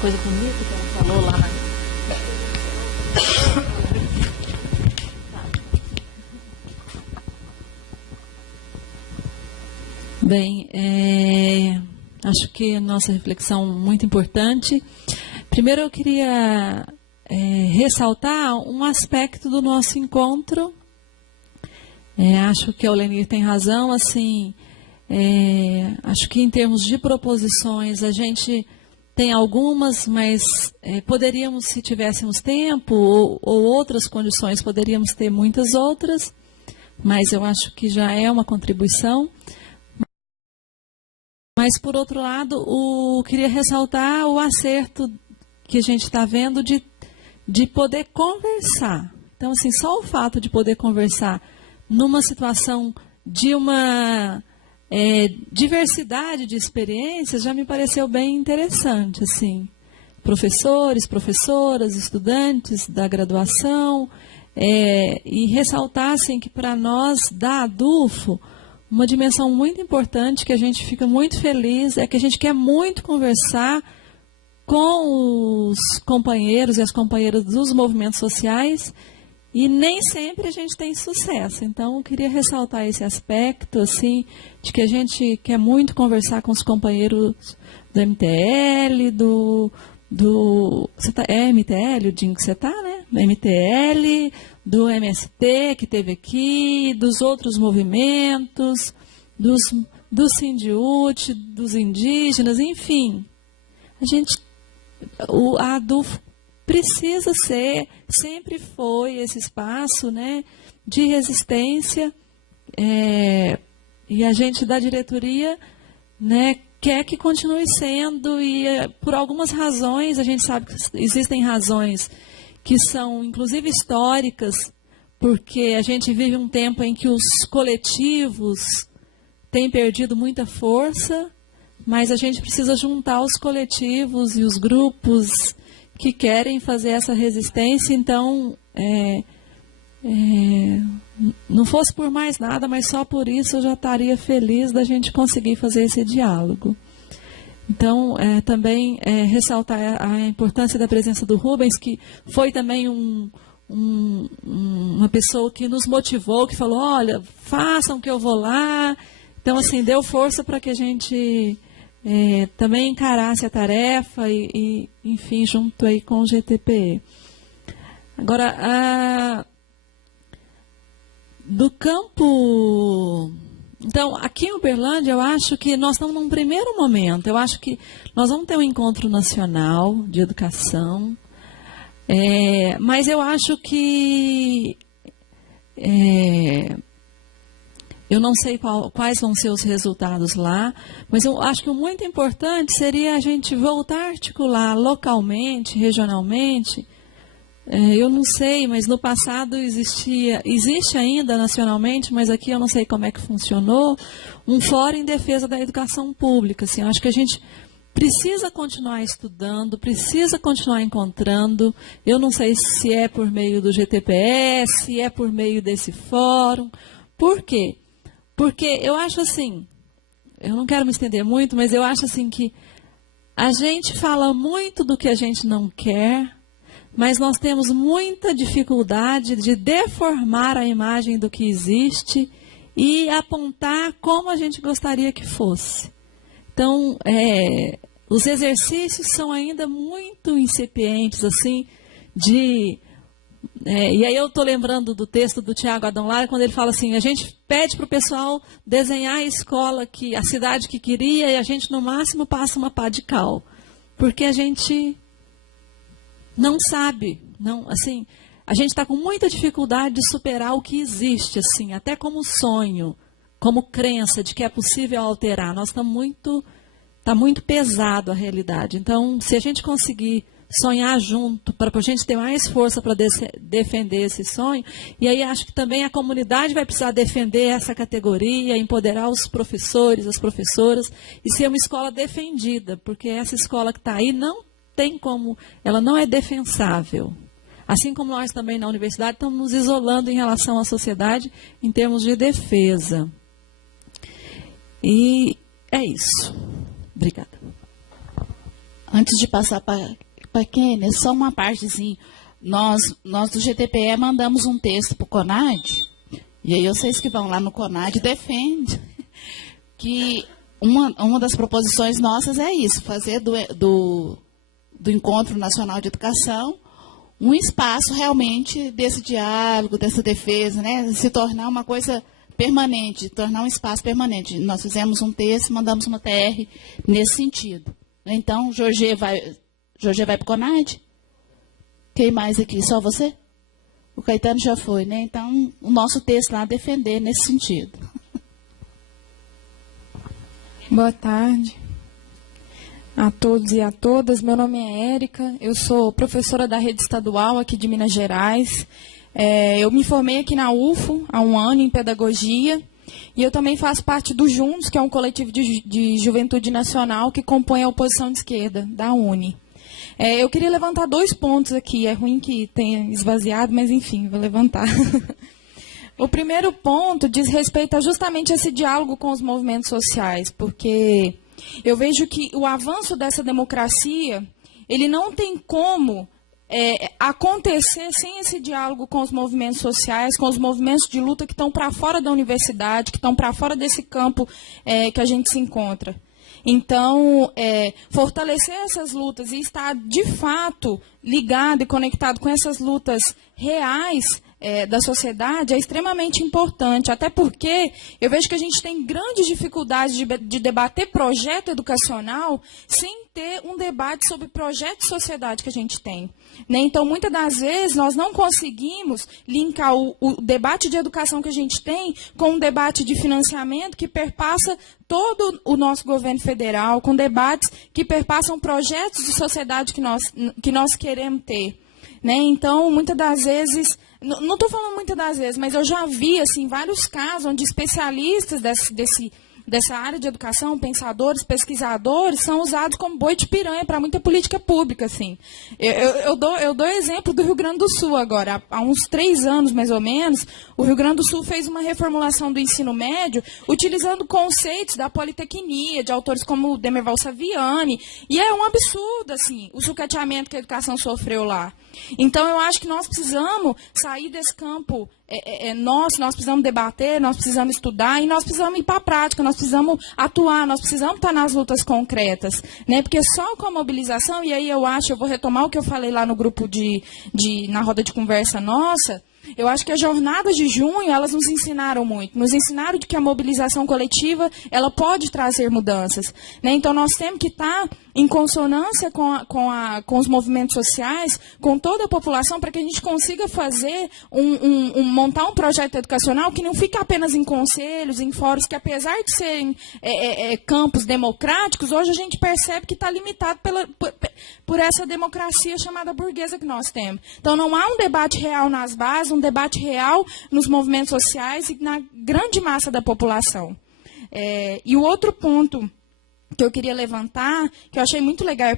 Coisa bonita que ela falou lá na... Bem, acho que a nossa reflexão muito importante. Primeiro eu queria ressaltar um aspecto do nosso encontro. Acho que a Olenir tem razão, assim, acho que em termos de proposições a gente tem algumas, mas poderíamos, se tivéssemos tempo ou outras condições, poderíamos ter muitas outras, mas eu acho que já é uma contribuição. Mas, por outro lado, queria ressaltar o acerto que a gente está vendo de poder conversar. Então, assim, só o fato de poder conversar numa situação de uma diversidade de experiências já me pareceu bem interessante, assim. Professores, professoras, estudantes da graduação, e ressaltar, assim, que para nós, da ADUFO, uma dimensão muito importante que a gente fica muito feliz é que a gente quer muito conversar com os companheiros e as companheiras dos movimentos sociais e nem sempre a gente tem sucesso. Então, eu queria ressaltar esse aspecto, assim, de que a gente quer muito conversar com os companheiros do MTL, MTL, o Dinho que você está, né? Do MTL, do MST, que teve aqui, dos outros movimentos, do Sindiúte, dos indígenas, enfim. A ADUFO precisa ser, sempre foi esse espaço, né, de resistência, e a gente da diretoria, né, quer que continue sendo, e por algumas razões, a gente sabe que existem razões que são, inclusive, históricas, porque a gente vive um tempo em que os coletivos têm perdido muita força, mas a gente precisa juntar os coletivos e os grupos que querem fazer essa resistência. Então, não fosse por mais nada, mas só por isso eu já estaria feliz da gente conseguir fazer esse diálogo. Então, também ressaltar a importância da presença do Rubens, que foi também uma pessoa que nos motivou, que falou, olha, façam que eu vou lá. Então, assim, deu força para que a gente também encarasse a tarefa e, enfim, junto aí com o GTPE. Agora, do campo... Então, aqui em Uberlândia, eu acho que nós estamos num primeiro momento. Eu acho que nós vamos ter um encontro nacional de educação, mas eu acho que... eu não sei quais vão ser os resultados lá, mas eu acho que o muito importante seria a gente voltar a articular localmente, regionalmente. Eu não sei, mas no passado existe ainda nacionalmente, mas aqui eu não sei como é que funcionou, um fórum em defesa da educação pública. Assim, eu acho que a gente precisa continuar estudando, precisa continuar encontrando. Eu não sei se é por meio do GTPE, se é por meio desse fórum. Por quê? Porque eu acho assim, eu não quero me estender muito, mas eu acho assim que a gente fala muito do que a gente não quer, mas nós temos muita dificuldade de deformar a imagem do que existe e apontar como a gente gostaria que fosse. Então, os exercícios são ainda muito incipientes, assim, e aí eu estou lembrando do texto do Tiago Adão Lara, quando ele fala assim, a gente pede para o pessoal desenhar a escola, a cidade que queria, e a gente, no máximo, passa uma pá de cal. Porque a gente... não sabe, assim, a gente está com muita dificuldade de superar o que existe, assim, até como sonho, como crença de que é possível alterar. Está muito pesado a realidade. Então, se a gente conseguir sonhar junto, para a gente ter mais força para defender esse sonho, e aí acho que também a comunidade vai precisar defender essa categoria, empoderar os professores, as professoras, e ser uma escola defendida, porque essa escola que está aí não tem como, ela não é defensável. Assim como nós também na universidade estamos nos isolando em relação à sociedade em termos de defesa. E é isso. Obrigada. Antes de passar para Kênia, só uma partezinha. Nós do GTPE mandamos um texto para o CONAD, e aí vocês que vão lá no CONAD defendem que uma das proposições nossas é isso, fazer do Encontro Nacional de Educação um espaço realmente desse diálogo, dessa defesa, né? Se tornar uma coisa permanente, tornar um espaço permanente. Nós fizemos um texto, mandamos uma TR nesse sentido. Então, Jorge vai para o CONAD? Quem mais aqui? Só você? O Caetano já foi, né? Então, o nosso texto lá defender nesse sentido. Boa tarde a todos e a todas. Meu nome é Érica, eu sou professora da rede estadual aqui de Minas Gerais. Eu me formei aqui na UFO há um ano em pedagogia e eu também faço parte do Juntos, que é um coletivo de juventude nacional que compõe a oposição de esquerda da UNE. Eu queria levantar 2 pontos aqui, é ruim que tenha esvaziado, mas enfim, vou levantar. O primeiro ponto diz respeito a justamente esse diálogo com os movimentos sociais, porque eu vejo que o avanço dessa democracia, ele não tem como acontecer sem esse diálogo com os movimentos sociais, com os movimentos de luta que estão para fora da universidade, que estão para fora desse campo que a gente se encontra. Então, fortalecer essas lutas e estar, de fato, ligado e conectado com essas lutas reais da sociedade é extremamente importante, até porque eu vejo que a gente tem grandes dificuldades de debater projeto educacional sem ter um debate sobre projeto de sociedade que a gente tem. Né? Então, muitas das vezes, nós não conseguimos linkar o debate de educação que a gente tem com um debate de financiamento que perpassa todo o nosso governo federal, com debates que perpassam projetos de sociedade que nós queremos ter. Né? Então, muitas das vezes, não estou falando muitas das vezes, mas eu já vi assim, vários casos onde especialistas dessa área de educação, pensadores, pesquisadores, são usados como boi de piranha para muita política pública, assim. Eu dou exemplo do Rio Grande do Sul agora. Há uns 3 anos, mais ou menos, o Rio Grande do Sul fez uma reformulação do ensino médio utilizando conceitos da politecnia, de autores como Demerval Saviani, e é um absurdo, assim, o sucateamento que a educação sofreu lá. Então, eu acho que nós precisamos sair desse campo nós precisamos debater, nós precisamos estudar e nós precisamos ir para a prática, nós precisamos atuar, nós precisamos estar nas lutas concretas, né? Porque só com a mobilização, e aí eu vou retomar o que eu falei lá no grupo na roda de conversa nossa. Eu acho que as jornadas de junho, elas nos ensinaram muito. Nos ensinaram de que a mobilização coletiva, ela pode trazer mudanças, né? Então, nós temos que estar em consonância com os movimentos sociais, com toda a população, para que a gente consiga fazer, montar um projeto educacional que não fique apenas em conselhos, em fóruns, que apesar de serem campos democráticos, hoje a gente percebe que está limitado por essa democracia chamada burguesa que nós temos. Então, não há um debate real nas bases, um debate real nos movimentos sociais e na grande massa da população. E o outro ponto que eu queria levantar, que eu achei muito legal,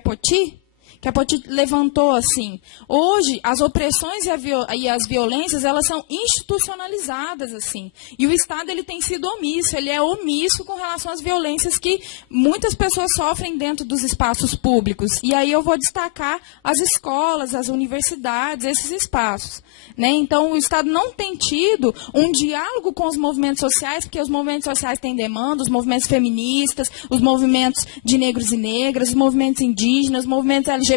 que a Poti levantou assim, hoje as opressões e as violências, elas são institucionalizadas, assim, e o Estado, ele tem sido omisso, ele é omisso com relação às violências que muitas pessoas sofrem dentro dos espaços públicos, e aí eu vou destacar as escolas, as universidades, esses espaços, né? Então, o Estado não tem tido um diálogo com os movimentos sociais, porque os movimentos sociais têm demanda, os movimentos feministas, os movimentos de negros e negras, os movimentos indígenas, os movimentos LGBT,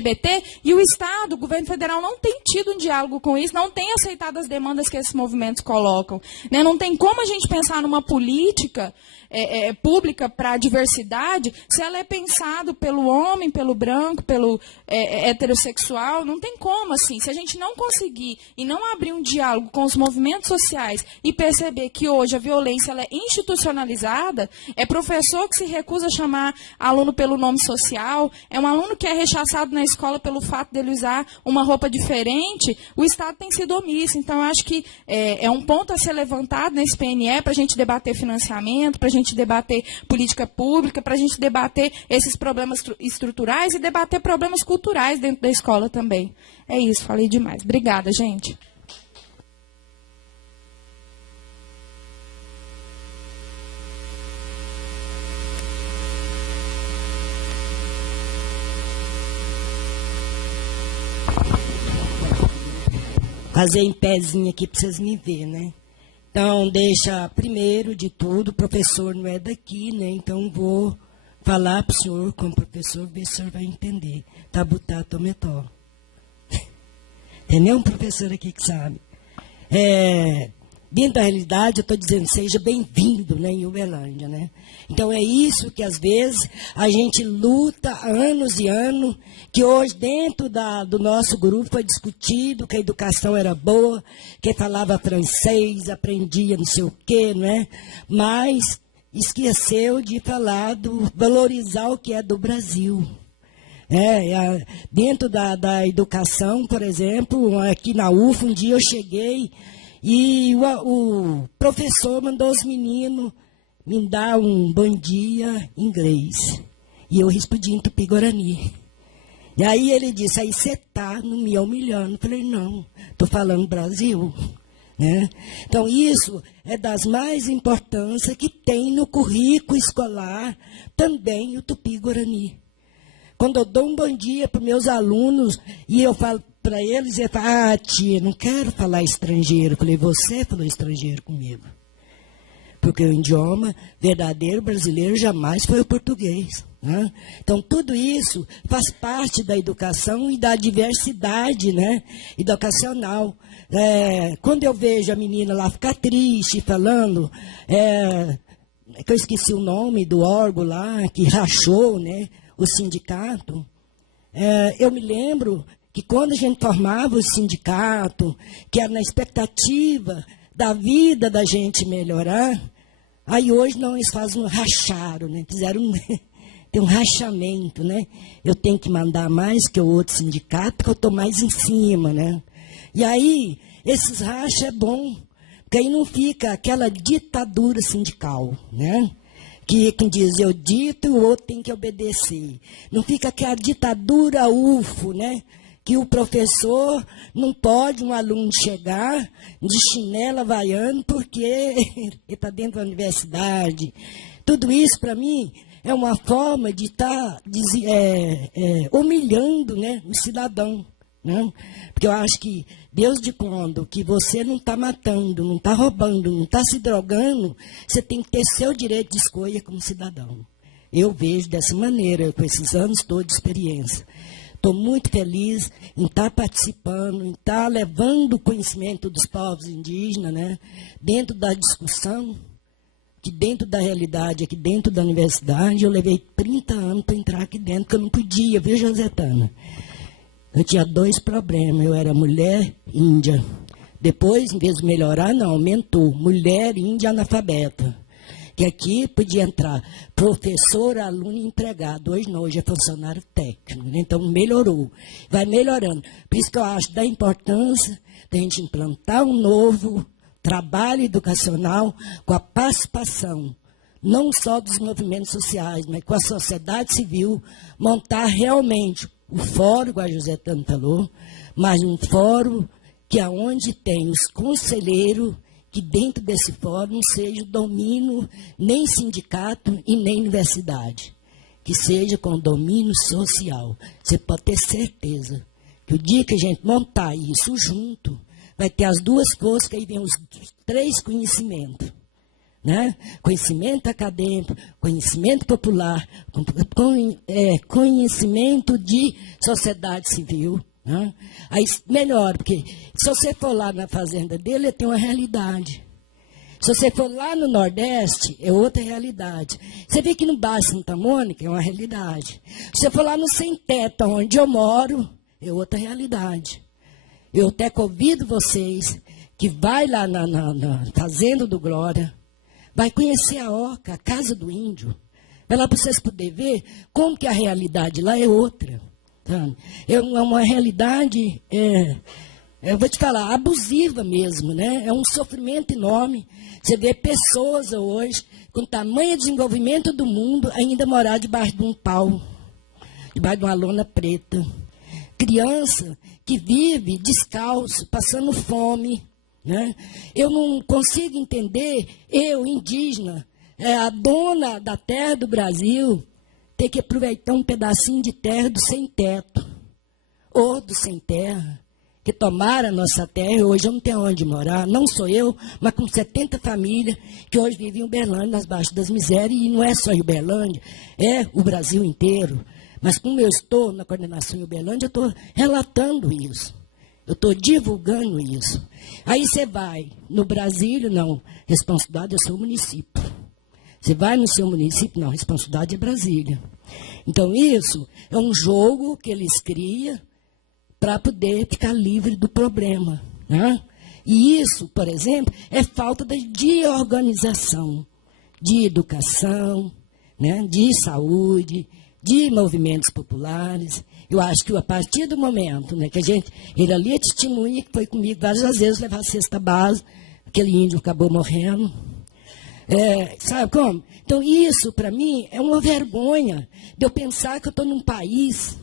e o Estado, o governo federal, não tem tido um diálogo com isso, não tem aceitado as demandas que esses movimentos colocam, né? Não tem como a gente pensar numa política pública para a diversidade se ela é pensado pelo homem, pelo branco, pelo heterossexual. Não tem como, assim. Se a gente não conseguir e não abrir um diálogo com os movimentos sociais e perceber que hoje a violência ela é institucionalizada, é professor que se recusa a chamar aluno pelo nome social, é um aluno que é rechaçado na escola pelo fato dele usar uma roupa diferente, o Estado tem sido omisso. Então, eu acho que é um ponto a ser levantado nesse PNE para a gente debater financiamento, para a gente debater política pública, para a gente debater esses problemas estruturais e debater problemas culturais dentro da escola também. É isso, falei demais. Obrigada, gente. Fazer em pezinho aqui para vocês me verem, né? Então, deixa, primeiro de tudo, o professor não é daqui, né? Então, vou falar para o senhor, como professor, ver se o senhor vai entender. Tabutá tometó. Tem um professor aqui que sabe. Dentro da realidade, eu estou dizendo, seja bem-vindo, né, em Uberlândia, né? Então, é isso que, às vezes, a gente luta há anos e anos, que hoje, dentro do nosso grupo, foi discutido que a educação era boa, que falava francês, aprendia não sei o quê, né? Mas esqueceu de falar, valorizar o que é do Brasil. Dentro da educação, por exemplo, aqui na UFA, um dia eu cheguei e o professor mandou os meninos me dar um bom dia em inglês. E eu respondi em Tupi-Guarani. E aí ele disse, aí você está me humilhando. Eu falei, não, estou falando Brasil. Né? Então, isso é das mais importâncias que tem no currículo escolar também o Tupi-Guarani. Quando eu dou um bom dia para os meus alunos e eu falo para eles, eles falam, tia, não quero falar estrangeiro. Eu falei, você falou estrangeiro comigo. Porque o idioma verdadeiro brasileiro jamais foi o português. Né? Então, tudo isso faz parte da educação e da diversidade, né, educacional. Quando eu vejo a menina lá ficar triste, falando, que eu esqueci o nome do órgão lá, que rachou, né, o sindicato, eu me lembro que quando a gente formava o sindicato, que era na expectativa da vida da gente melhorar, aí hoje não, eles racharam, né? Fizeram tem um rachamento, né? Eu tenho que mandar mais que o outro sindicato, porque eu estou mais em cima, né? E aí, esses rachas é bom, porque aí não fica aquela ditadura sindical, né? que quem diz eu dito, o outro tem que obedecer. Não fica aquela ditadura UFO, né? Que o professor não pode, um aluno chegar de chinela havaiana porque ele está dentro da universidade. Tudo isso, para mim, é uma forma de estar humilhando, né, o cidadão. Né? Porque eu acho que, Deus de quando, que você não está matando, não está roubando, não está se drogando, você tem que ter seu direito de escolha como cidadão. Eu vejo dessa maneira, com esses anos todos de experiência. Estou muito feliz em estar participando, em estar levando o conhecimento dos povos indígenas, né, dentro da discussão, que dentro da realidade, aqui dentro da universidade, eu levei 30 anos para entrar aqui dentro, porque eu não podia, viu, Josetana? Eu tinha 2 problemas, eu era mulher índia. Depois, em vez de melhorar, não, aumentou. Mulher índia analfabeta. Que aqui podia entrar professor, aluno e empregado. Hoje não, hoje é funcionário técnico. Então, melhorou. Vai melhorando. Por isso que eu acho da importância da gente implantar um novo trabalho educacional com a participação, não só dos movimentos sociais, mas com a sociedade civil, montar realmente o fórum, igual a Josetana falou, mas um fórum que é onde tem os conselheiros, que dentro desse fórum não seja o domínio nem sindicato e nem universidade, que seja com domínio social. Você pode ter certeza que o dia que a gente montar isso junto, vai ter as 2 forças, que aí vem os 3 conhecimentos. Né? Conhecimento acadêmico, conhecimento popular, conhecimento de sociedade civil. Né? Aí, melhor, porque se você for lá na fazenda dele, ele tem uma realidade. Se você for lá no Nordeste, é outra realidade. Você vê que no Baixo Santa Mônica é uma realidade. Se você for lá no Sem Teto, onde eu moro, é outra realidade. Eu até convido vocês que vai lá na Fazenda do Glória, vai conhecer a Oca, a Casa do Índio. Vai lá para vocês poderem ver como que a realidade lá é outra. Tá? É uma realidade, eu vou te falar, abusiva mesmo, né? É um sofrimento enorme. Você vê pessoas hoje, com tamanho desenvolvimento do mundo, ainda morar debaixo de um pau, debaixo de uma lona preta. Criança que vive descalço, passando fome. Né? Eu não consigo entender, eu, indígena, a dona da terra do Brasil, ter que aproveitar um pedacinho de terra do sem teto, ou do sem terra, que tomaram a nossa terra e hoje eu não tenho onde morar. Não sou eu, mas com 70 famílias que hoje vivem em Uberlândia, nas baixas das misérias, e não é só em Uberlândia, é o Brasil inteiro. Mas como eu estou na coordenação em Uberlândia, eu estou relatando isso. Eu estou divulgando isso. Aí você vai no Brasília, não, responsabilidade é o seu município. Você vai no seu município, não, responsabilidade é Brasília. Então, isso é um jogo que eles criam para poder ficar livre do problema. Né? E isso, por exemplo, é falta de organização, de educação, né, de saúde, de movimentos populares. Eu acho que a partir do momento, né, que a gente, ele ali é testemunha, que foi comigo várias vezes levar a cesta básica, aquele índio acabou morrendo. Sabe como? Então, isso, para mim, é uma vergonha de eu pensar que eu estou num país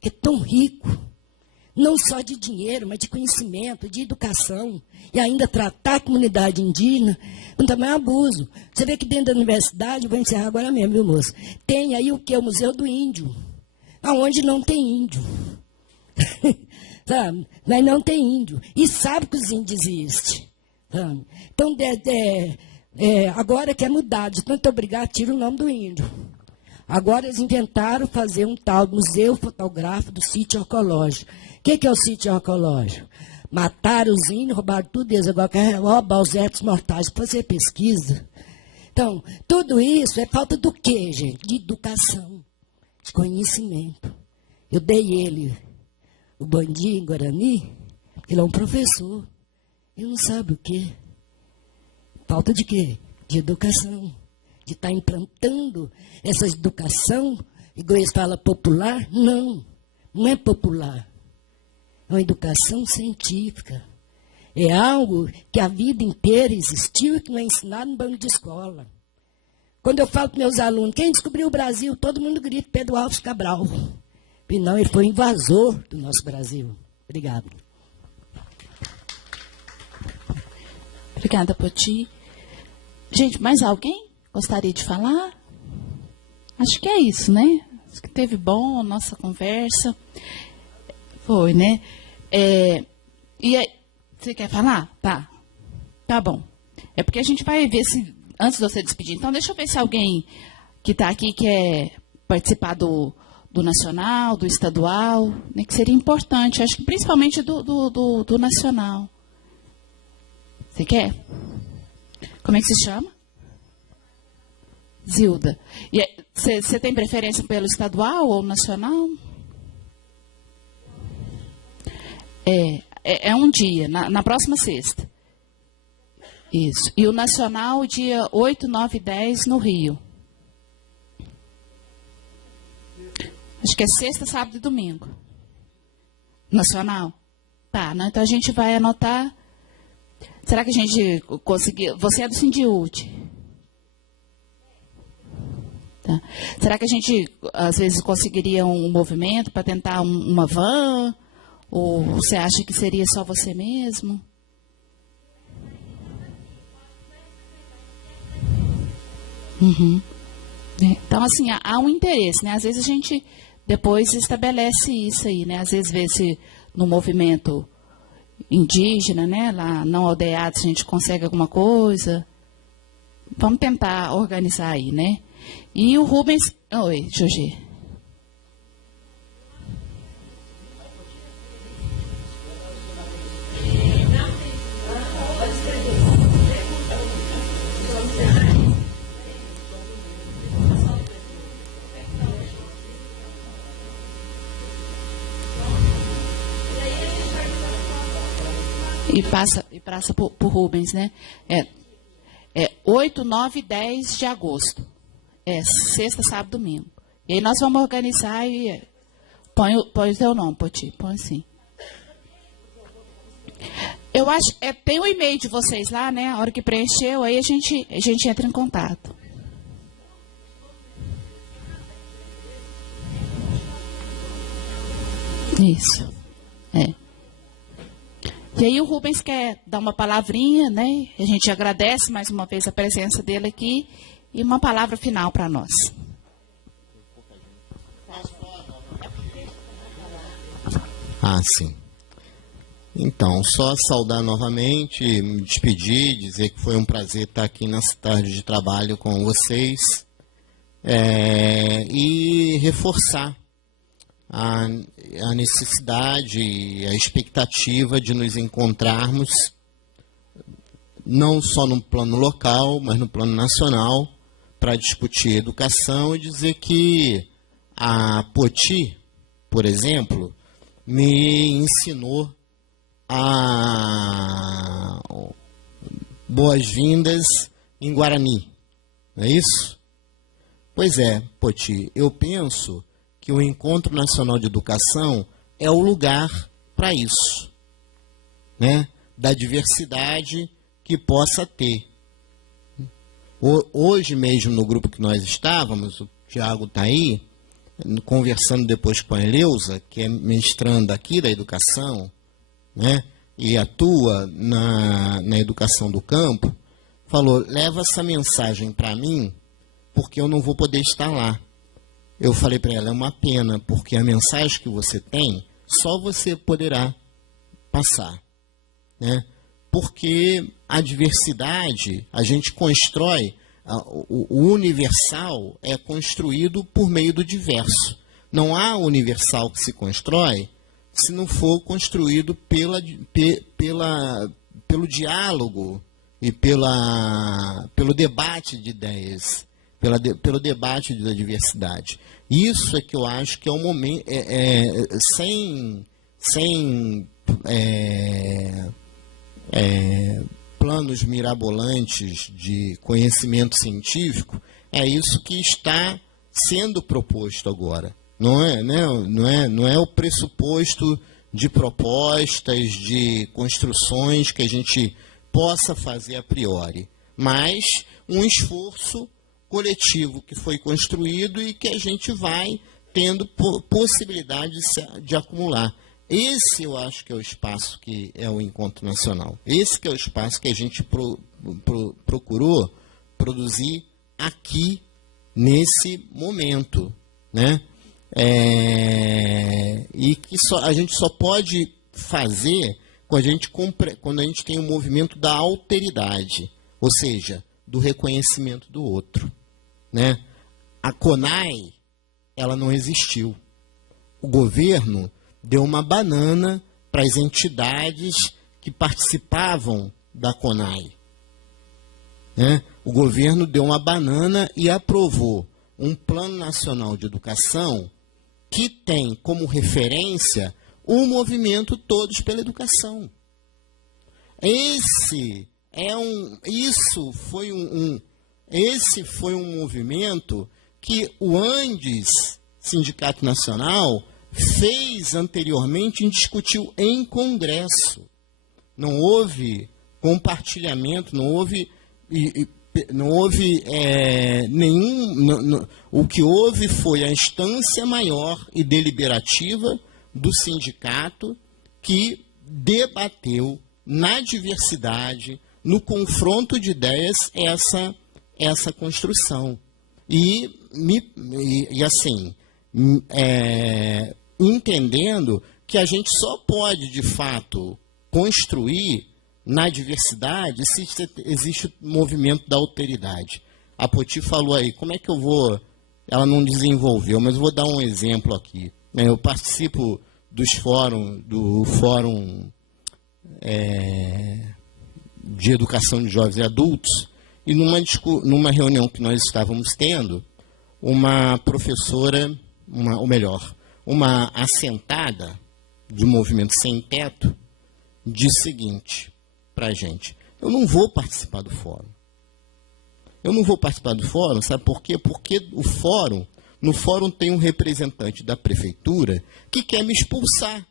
que é tão rico, não só de dinheiro, mas de conhecimento, de educação, e ainda tratar a comunidade indígena com tamanho abuso. Você vê que dentro da universidade, vou encerrar agora mesmo, viu, moço? Tem aí o que? O Museu do Índio, aonde não tem índio. Sabe? Mas não tem índio. E sabe que os índios existem. Sabe? Então, agora quer mudar, de tanto obrigar, tira o nome do índio. Agora eles inventaram fazer um tal museu fotográfico do sítio arqueológico. O que é o sítio arqueológico? Mataram os índios, roubaram tudo eles, agora querem roubar os restos mortais para fazer pesquisa. Então, tudo isso é falta do quê, gente? De educação, de conhecimento. Eu dei ele o Bandi em Guarani, ele é um professor. Ele não sabe o quê. Falta de quê? De educação. De estar implantando essa educação, igual eles falam popular. Não, não é popular. É uma educação científica. É algo que a vida inteira existiu e que não é ensinado no banco de escola. Quando eu falo para meus alunos, quem descobriu o Brasil? Todo mundo grita Pedro Álvares Cabral. E não, ele foi invasor do nosso Brasil. Obrigado. Obrigada, Poti. Gente, mais alguém gostaria de falar? Acho que é isso, né? Acho que teve bom a nossa conversa. Foi, né? E aí, você quer falar? Tá. Tá bom. É porque a gente vai ver se, antes de você despedir, então deixa eu ver se alguém que está aqui quer participar do nacional, do estadual, né, que seria importante, acho que principalmente do nacional. Você quer? Como é que se chama? Zilda. E você tem preferência pelo estadual ou nacional? É um dia, na próxima sexta. Isso. E o nacional, dia 8, 9 e 10, no Rio. Acho que é sexta, sábado e domingo. Nacional? Tá, né? Então a gente vai anotar. Será que a gente conseguiu? Você é do Sindiúte? Tá. Será que a gente, às vezes, conseguiria um movimento para tentar uma van? Ou você acha que seria só você mesmo? Uhum. Então, assim, há um interesse, né? Às vezes a gente depois estabelece isso aí, né? Às vezes vê se no movimento indígena, né? Lá não aldeado, se a gente consegue alguma coisa. Vamos tentar organizar aí, né? E o Rubens... Oi, Jorge. E passa para o Rubens, né? 8, 9 e 10 de agosto. Sexta, sábado, domingo. E aí nós vamos organizar e põe o teu nome, Poti, põe assim. Eu acho, tem o e-mail de vocês lá, né? A hora que preencheu, aí a gente entra em contato. Isso. E aí o Rubens quer dar uma palavrinha, né? A gente agradece mais uma vez a presença dele aqui e uma palavra final para nós. Sim. Então, só saudar novamente, me despedir, dizer que foi um prazer estar aqui nessa tarde de trabalho com vocês e reforçar a necessidade e a expectativa de nos encontrarmos, não só no plano local, mas no plano nacional, para discutir educação e dizer que a Poti, por exemplo, me ensinou a boas-vindas em Guarani. Não é isso? Pois é, Poti, eu penso que o Encontro Nacional de Educação é o lugar para isso, né? Da diversidade que possa ter. Hoje mesmo, no grupo que nós estávamos, o Tiago está aí, conversando depois com a Eleusa, que é mestranda aqui da educação, né? E atua na educação do campo, falou, leva essa mensagem para mim, porque eu não vou poder estar lá. Eu falei para ela, é uma pena, porque a mensagem que você tem, só você poderá passar, né? Porque a diversidade, a gente constrói, o universal é construído por meio do diverso. Não há universal que se constrói se não for construído pelo diálogo e pelo debate de ideias, pelo debate da diversidade. Isso é que eu acho que é um momento, sem planos mirabolantes de conhecimento científico, é isso que está sendo proposto agora. Não é o pressuposto de propostas, de construções que a gente possa fazer a priori, mas um esforço coletivo que foi construído e que a gente vai tendo possibilidade de acumular. Esse eu acho que é o espaço que é o encontro nacional. Esse que é o espaço que a gente procurou produzir aqui, nesse momento, né? E que a gente só pode fazer quando a gente tem um movimento da alteridade, ou seja, do reconhecimento do outro, né? A CONAI, ela não existiu. O governo deu uma banana para as entidades que participavam da CONAI, né? O governo deu uma banana e aprovou um Plano Nacional de Educação que tem como referência o movimento Todos pela Educação. Esse foi um movimento que o ANDES, Sindicato Nacional, fez anteriormente e discutiu em Congresso. Não houve compartilhamento, não houve nenhum. O que houve foi a instância maior e deliberativa do sindicato que debateu na diversidade, no confronto de ideias, essa construção. Entendendo que a gente só pode, de fato, construir na diversidade se existe o movimento da alteridade. A Poti falou aí, como é que eu vou... Ela não desenvolveu, mas eu vou dar um exemplo aqui. Eu participo do Fórum de Educação de Jovens e Adultos, e numa reunião que nós estávamos tendo, uma professora, uma assentada do Movimento Sem Teto, disse o seguinte para a gente: eu não vou participar do fórum. Eu não vou participar do fórum, sabe por quê? Porque no fórum tem um representante da prefeitura que quer me expulsar.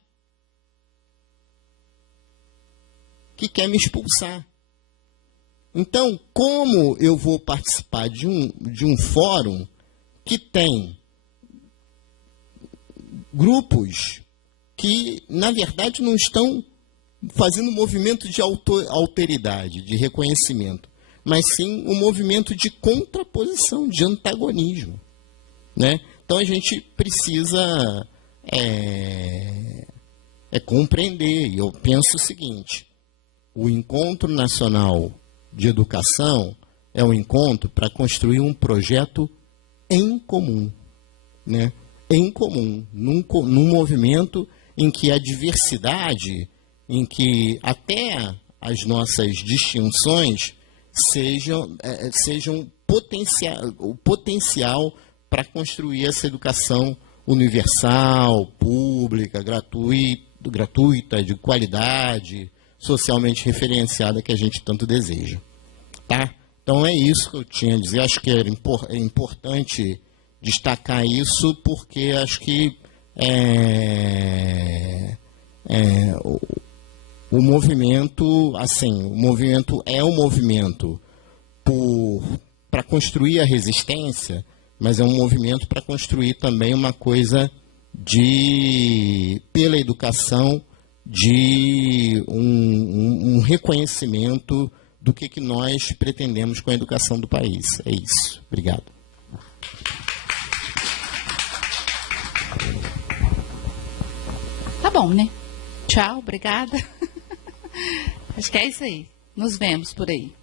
Então, como eu vou participar de um fórum que tem grupos que, na verdade, não estão fazendo um movimento de alteridade, de reconhecimento, mas sim um movimento de contraposição, de antagonismo, né? Então, a gente precisa compreender, e eu penso o seguinte: o Encontro Nacional de Educação é um encontro para construir um projeto em comum, né? Em comum, num movimento em que a diversidade, em que até as nossas distinções sejam o potencial para construir essa educação universal, pública, gratuita, de qualidade, socialmente referenciada que a gente tanto deseja. Tá? Então é isso que eu tinha a dizer. Acho que é importante destacar isso, porque acho que o movimento, assim, o movimento é um movimento para construir a resistência, mas é um movimento para construir também uma coisa pela educação, de um reconhecimento do que nós pretendemos com a educação do país. É isso. Obrigado. Tá bom, né? Tchau, obrigada. Acho que é isso aí. Nos vemos por aí.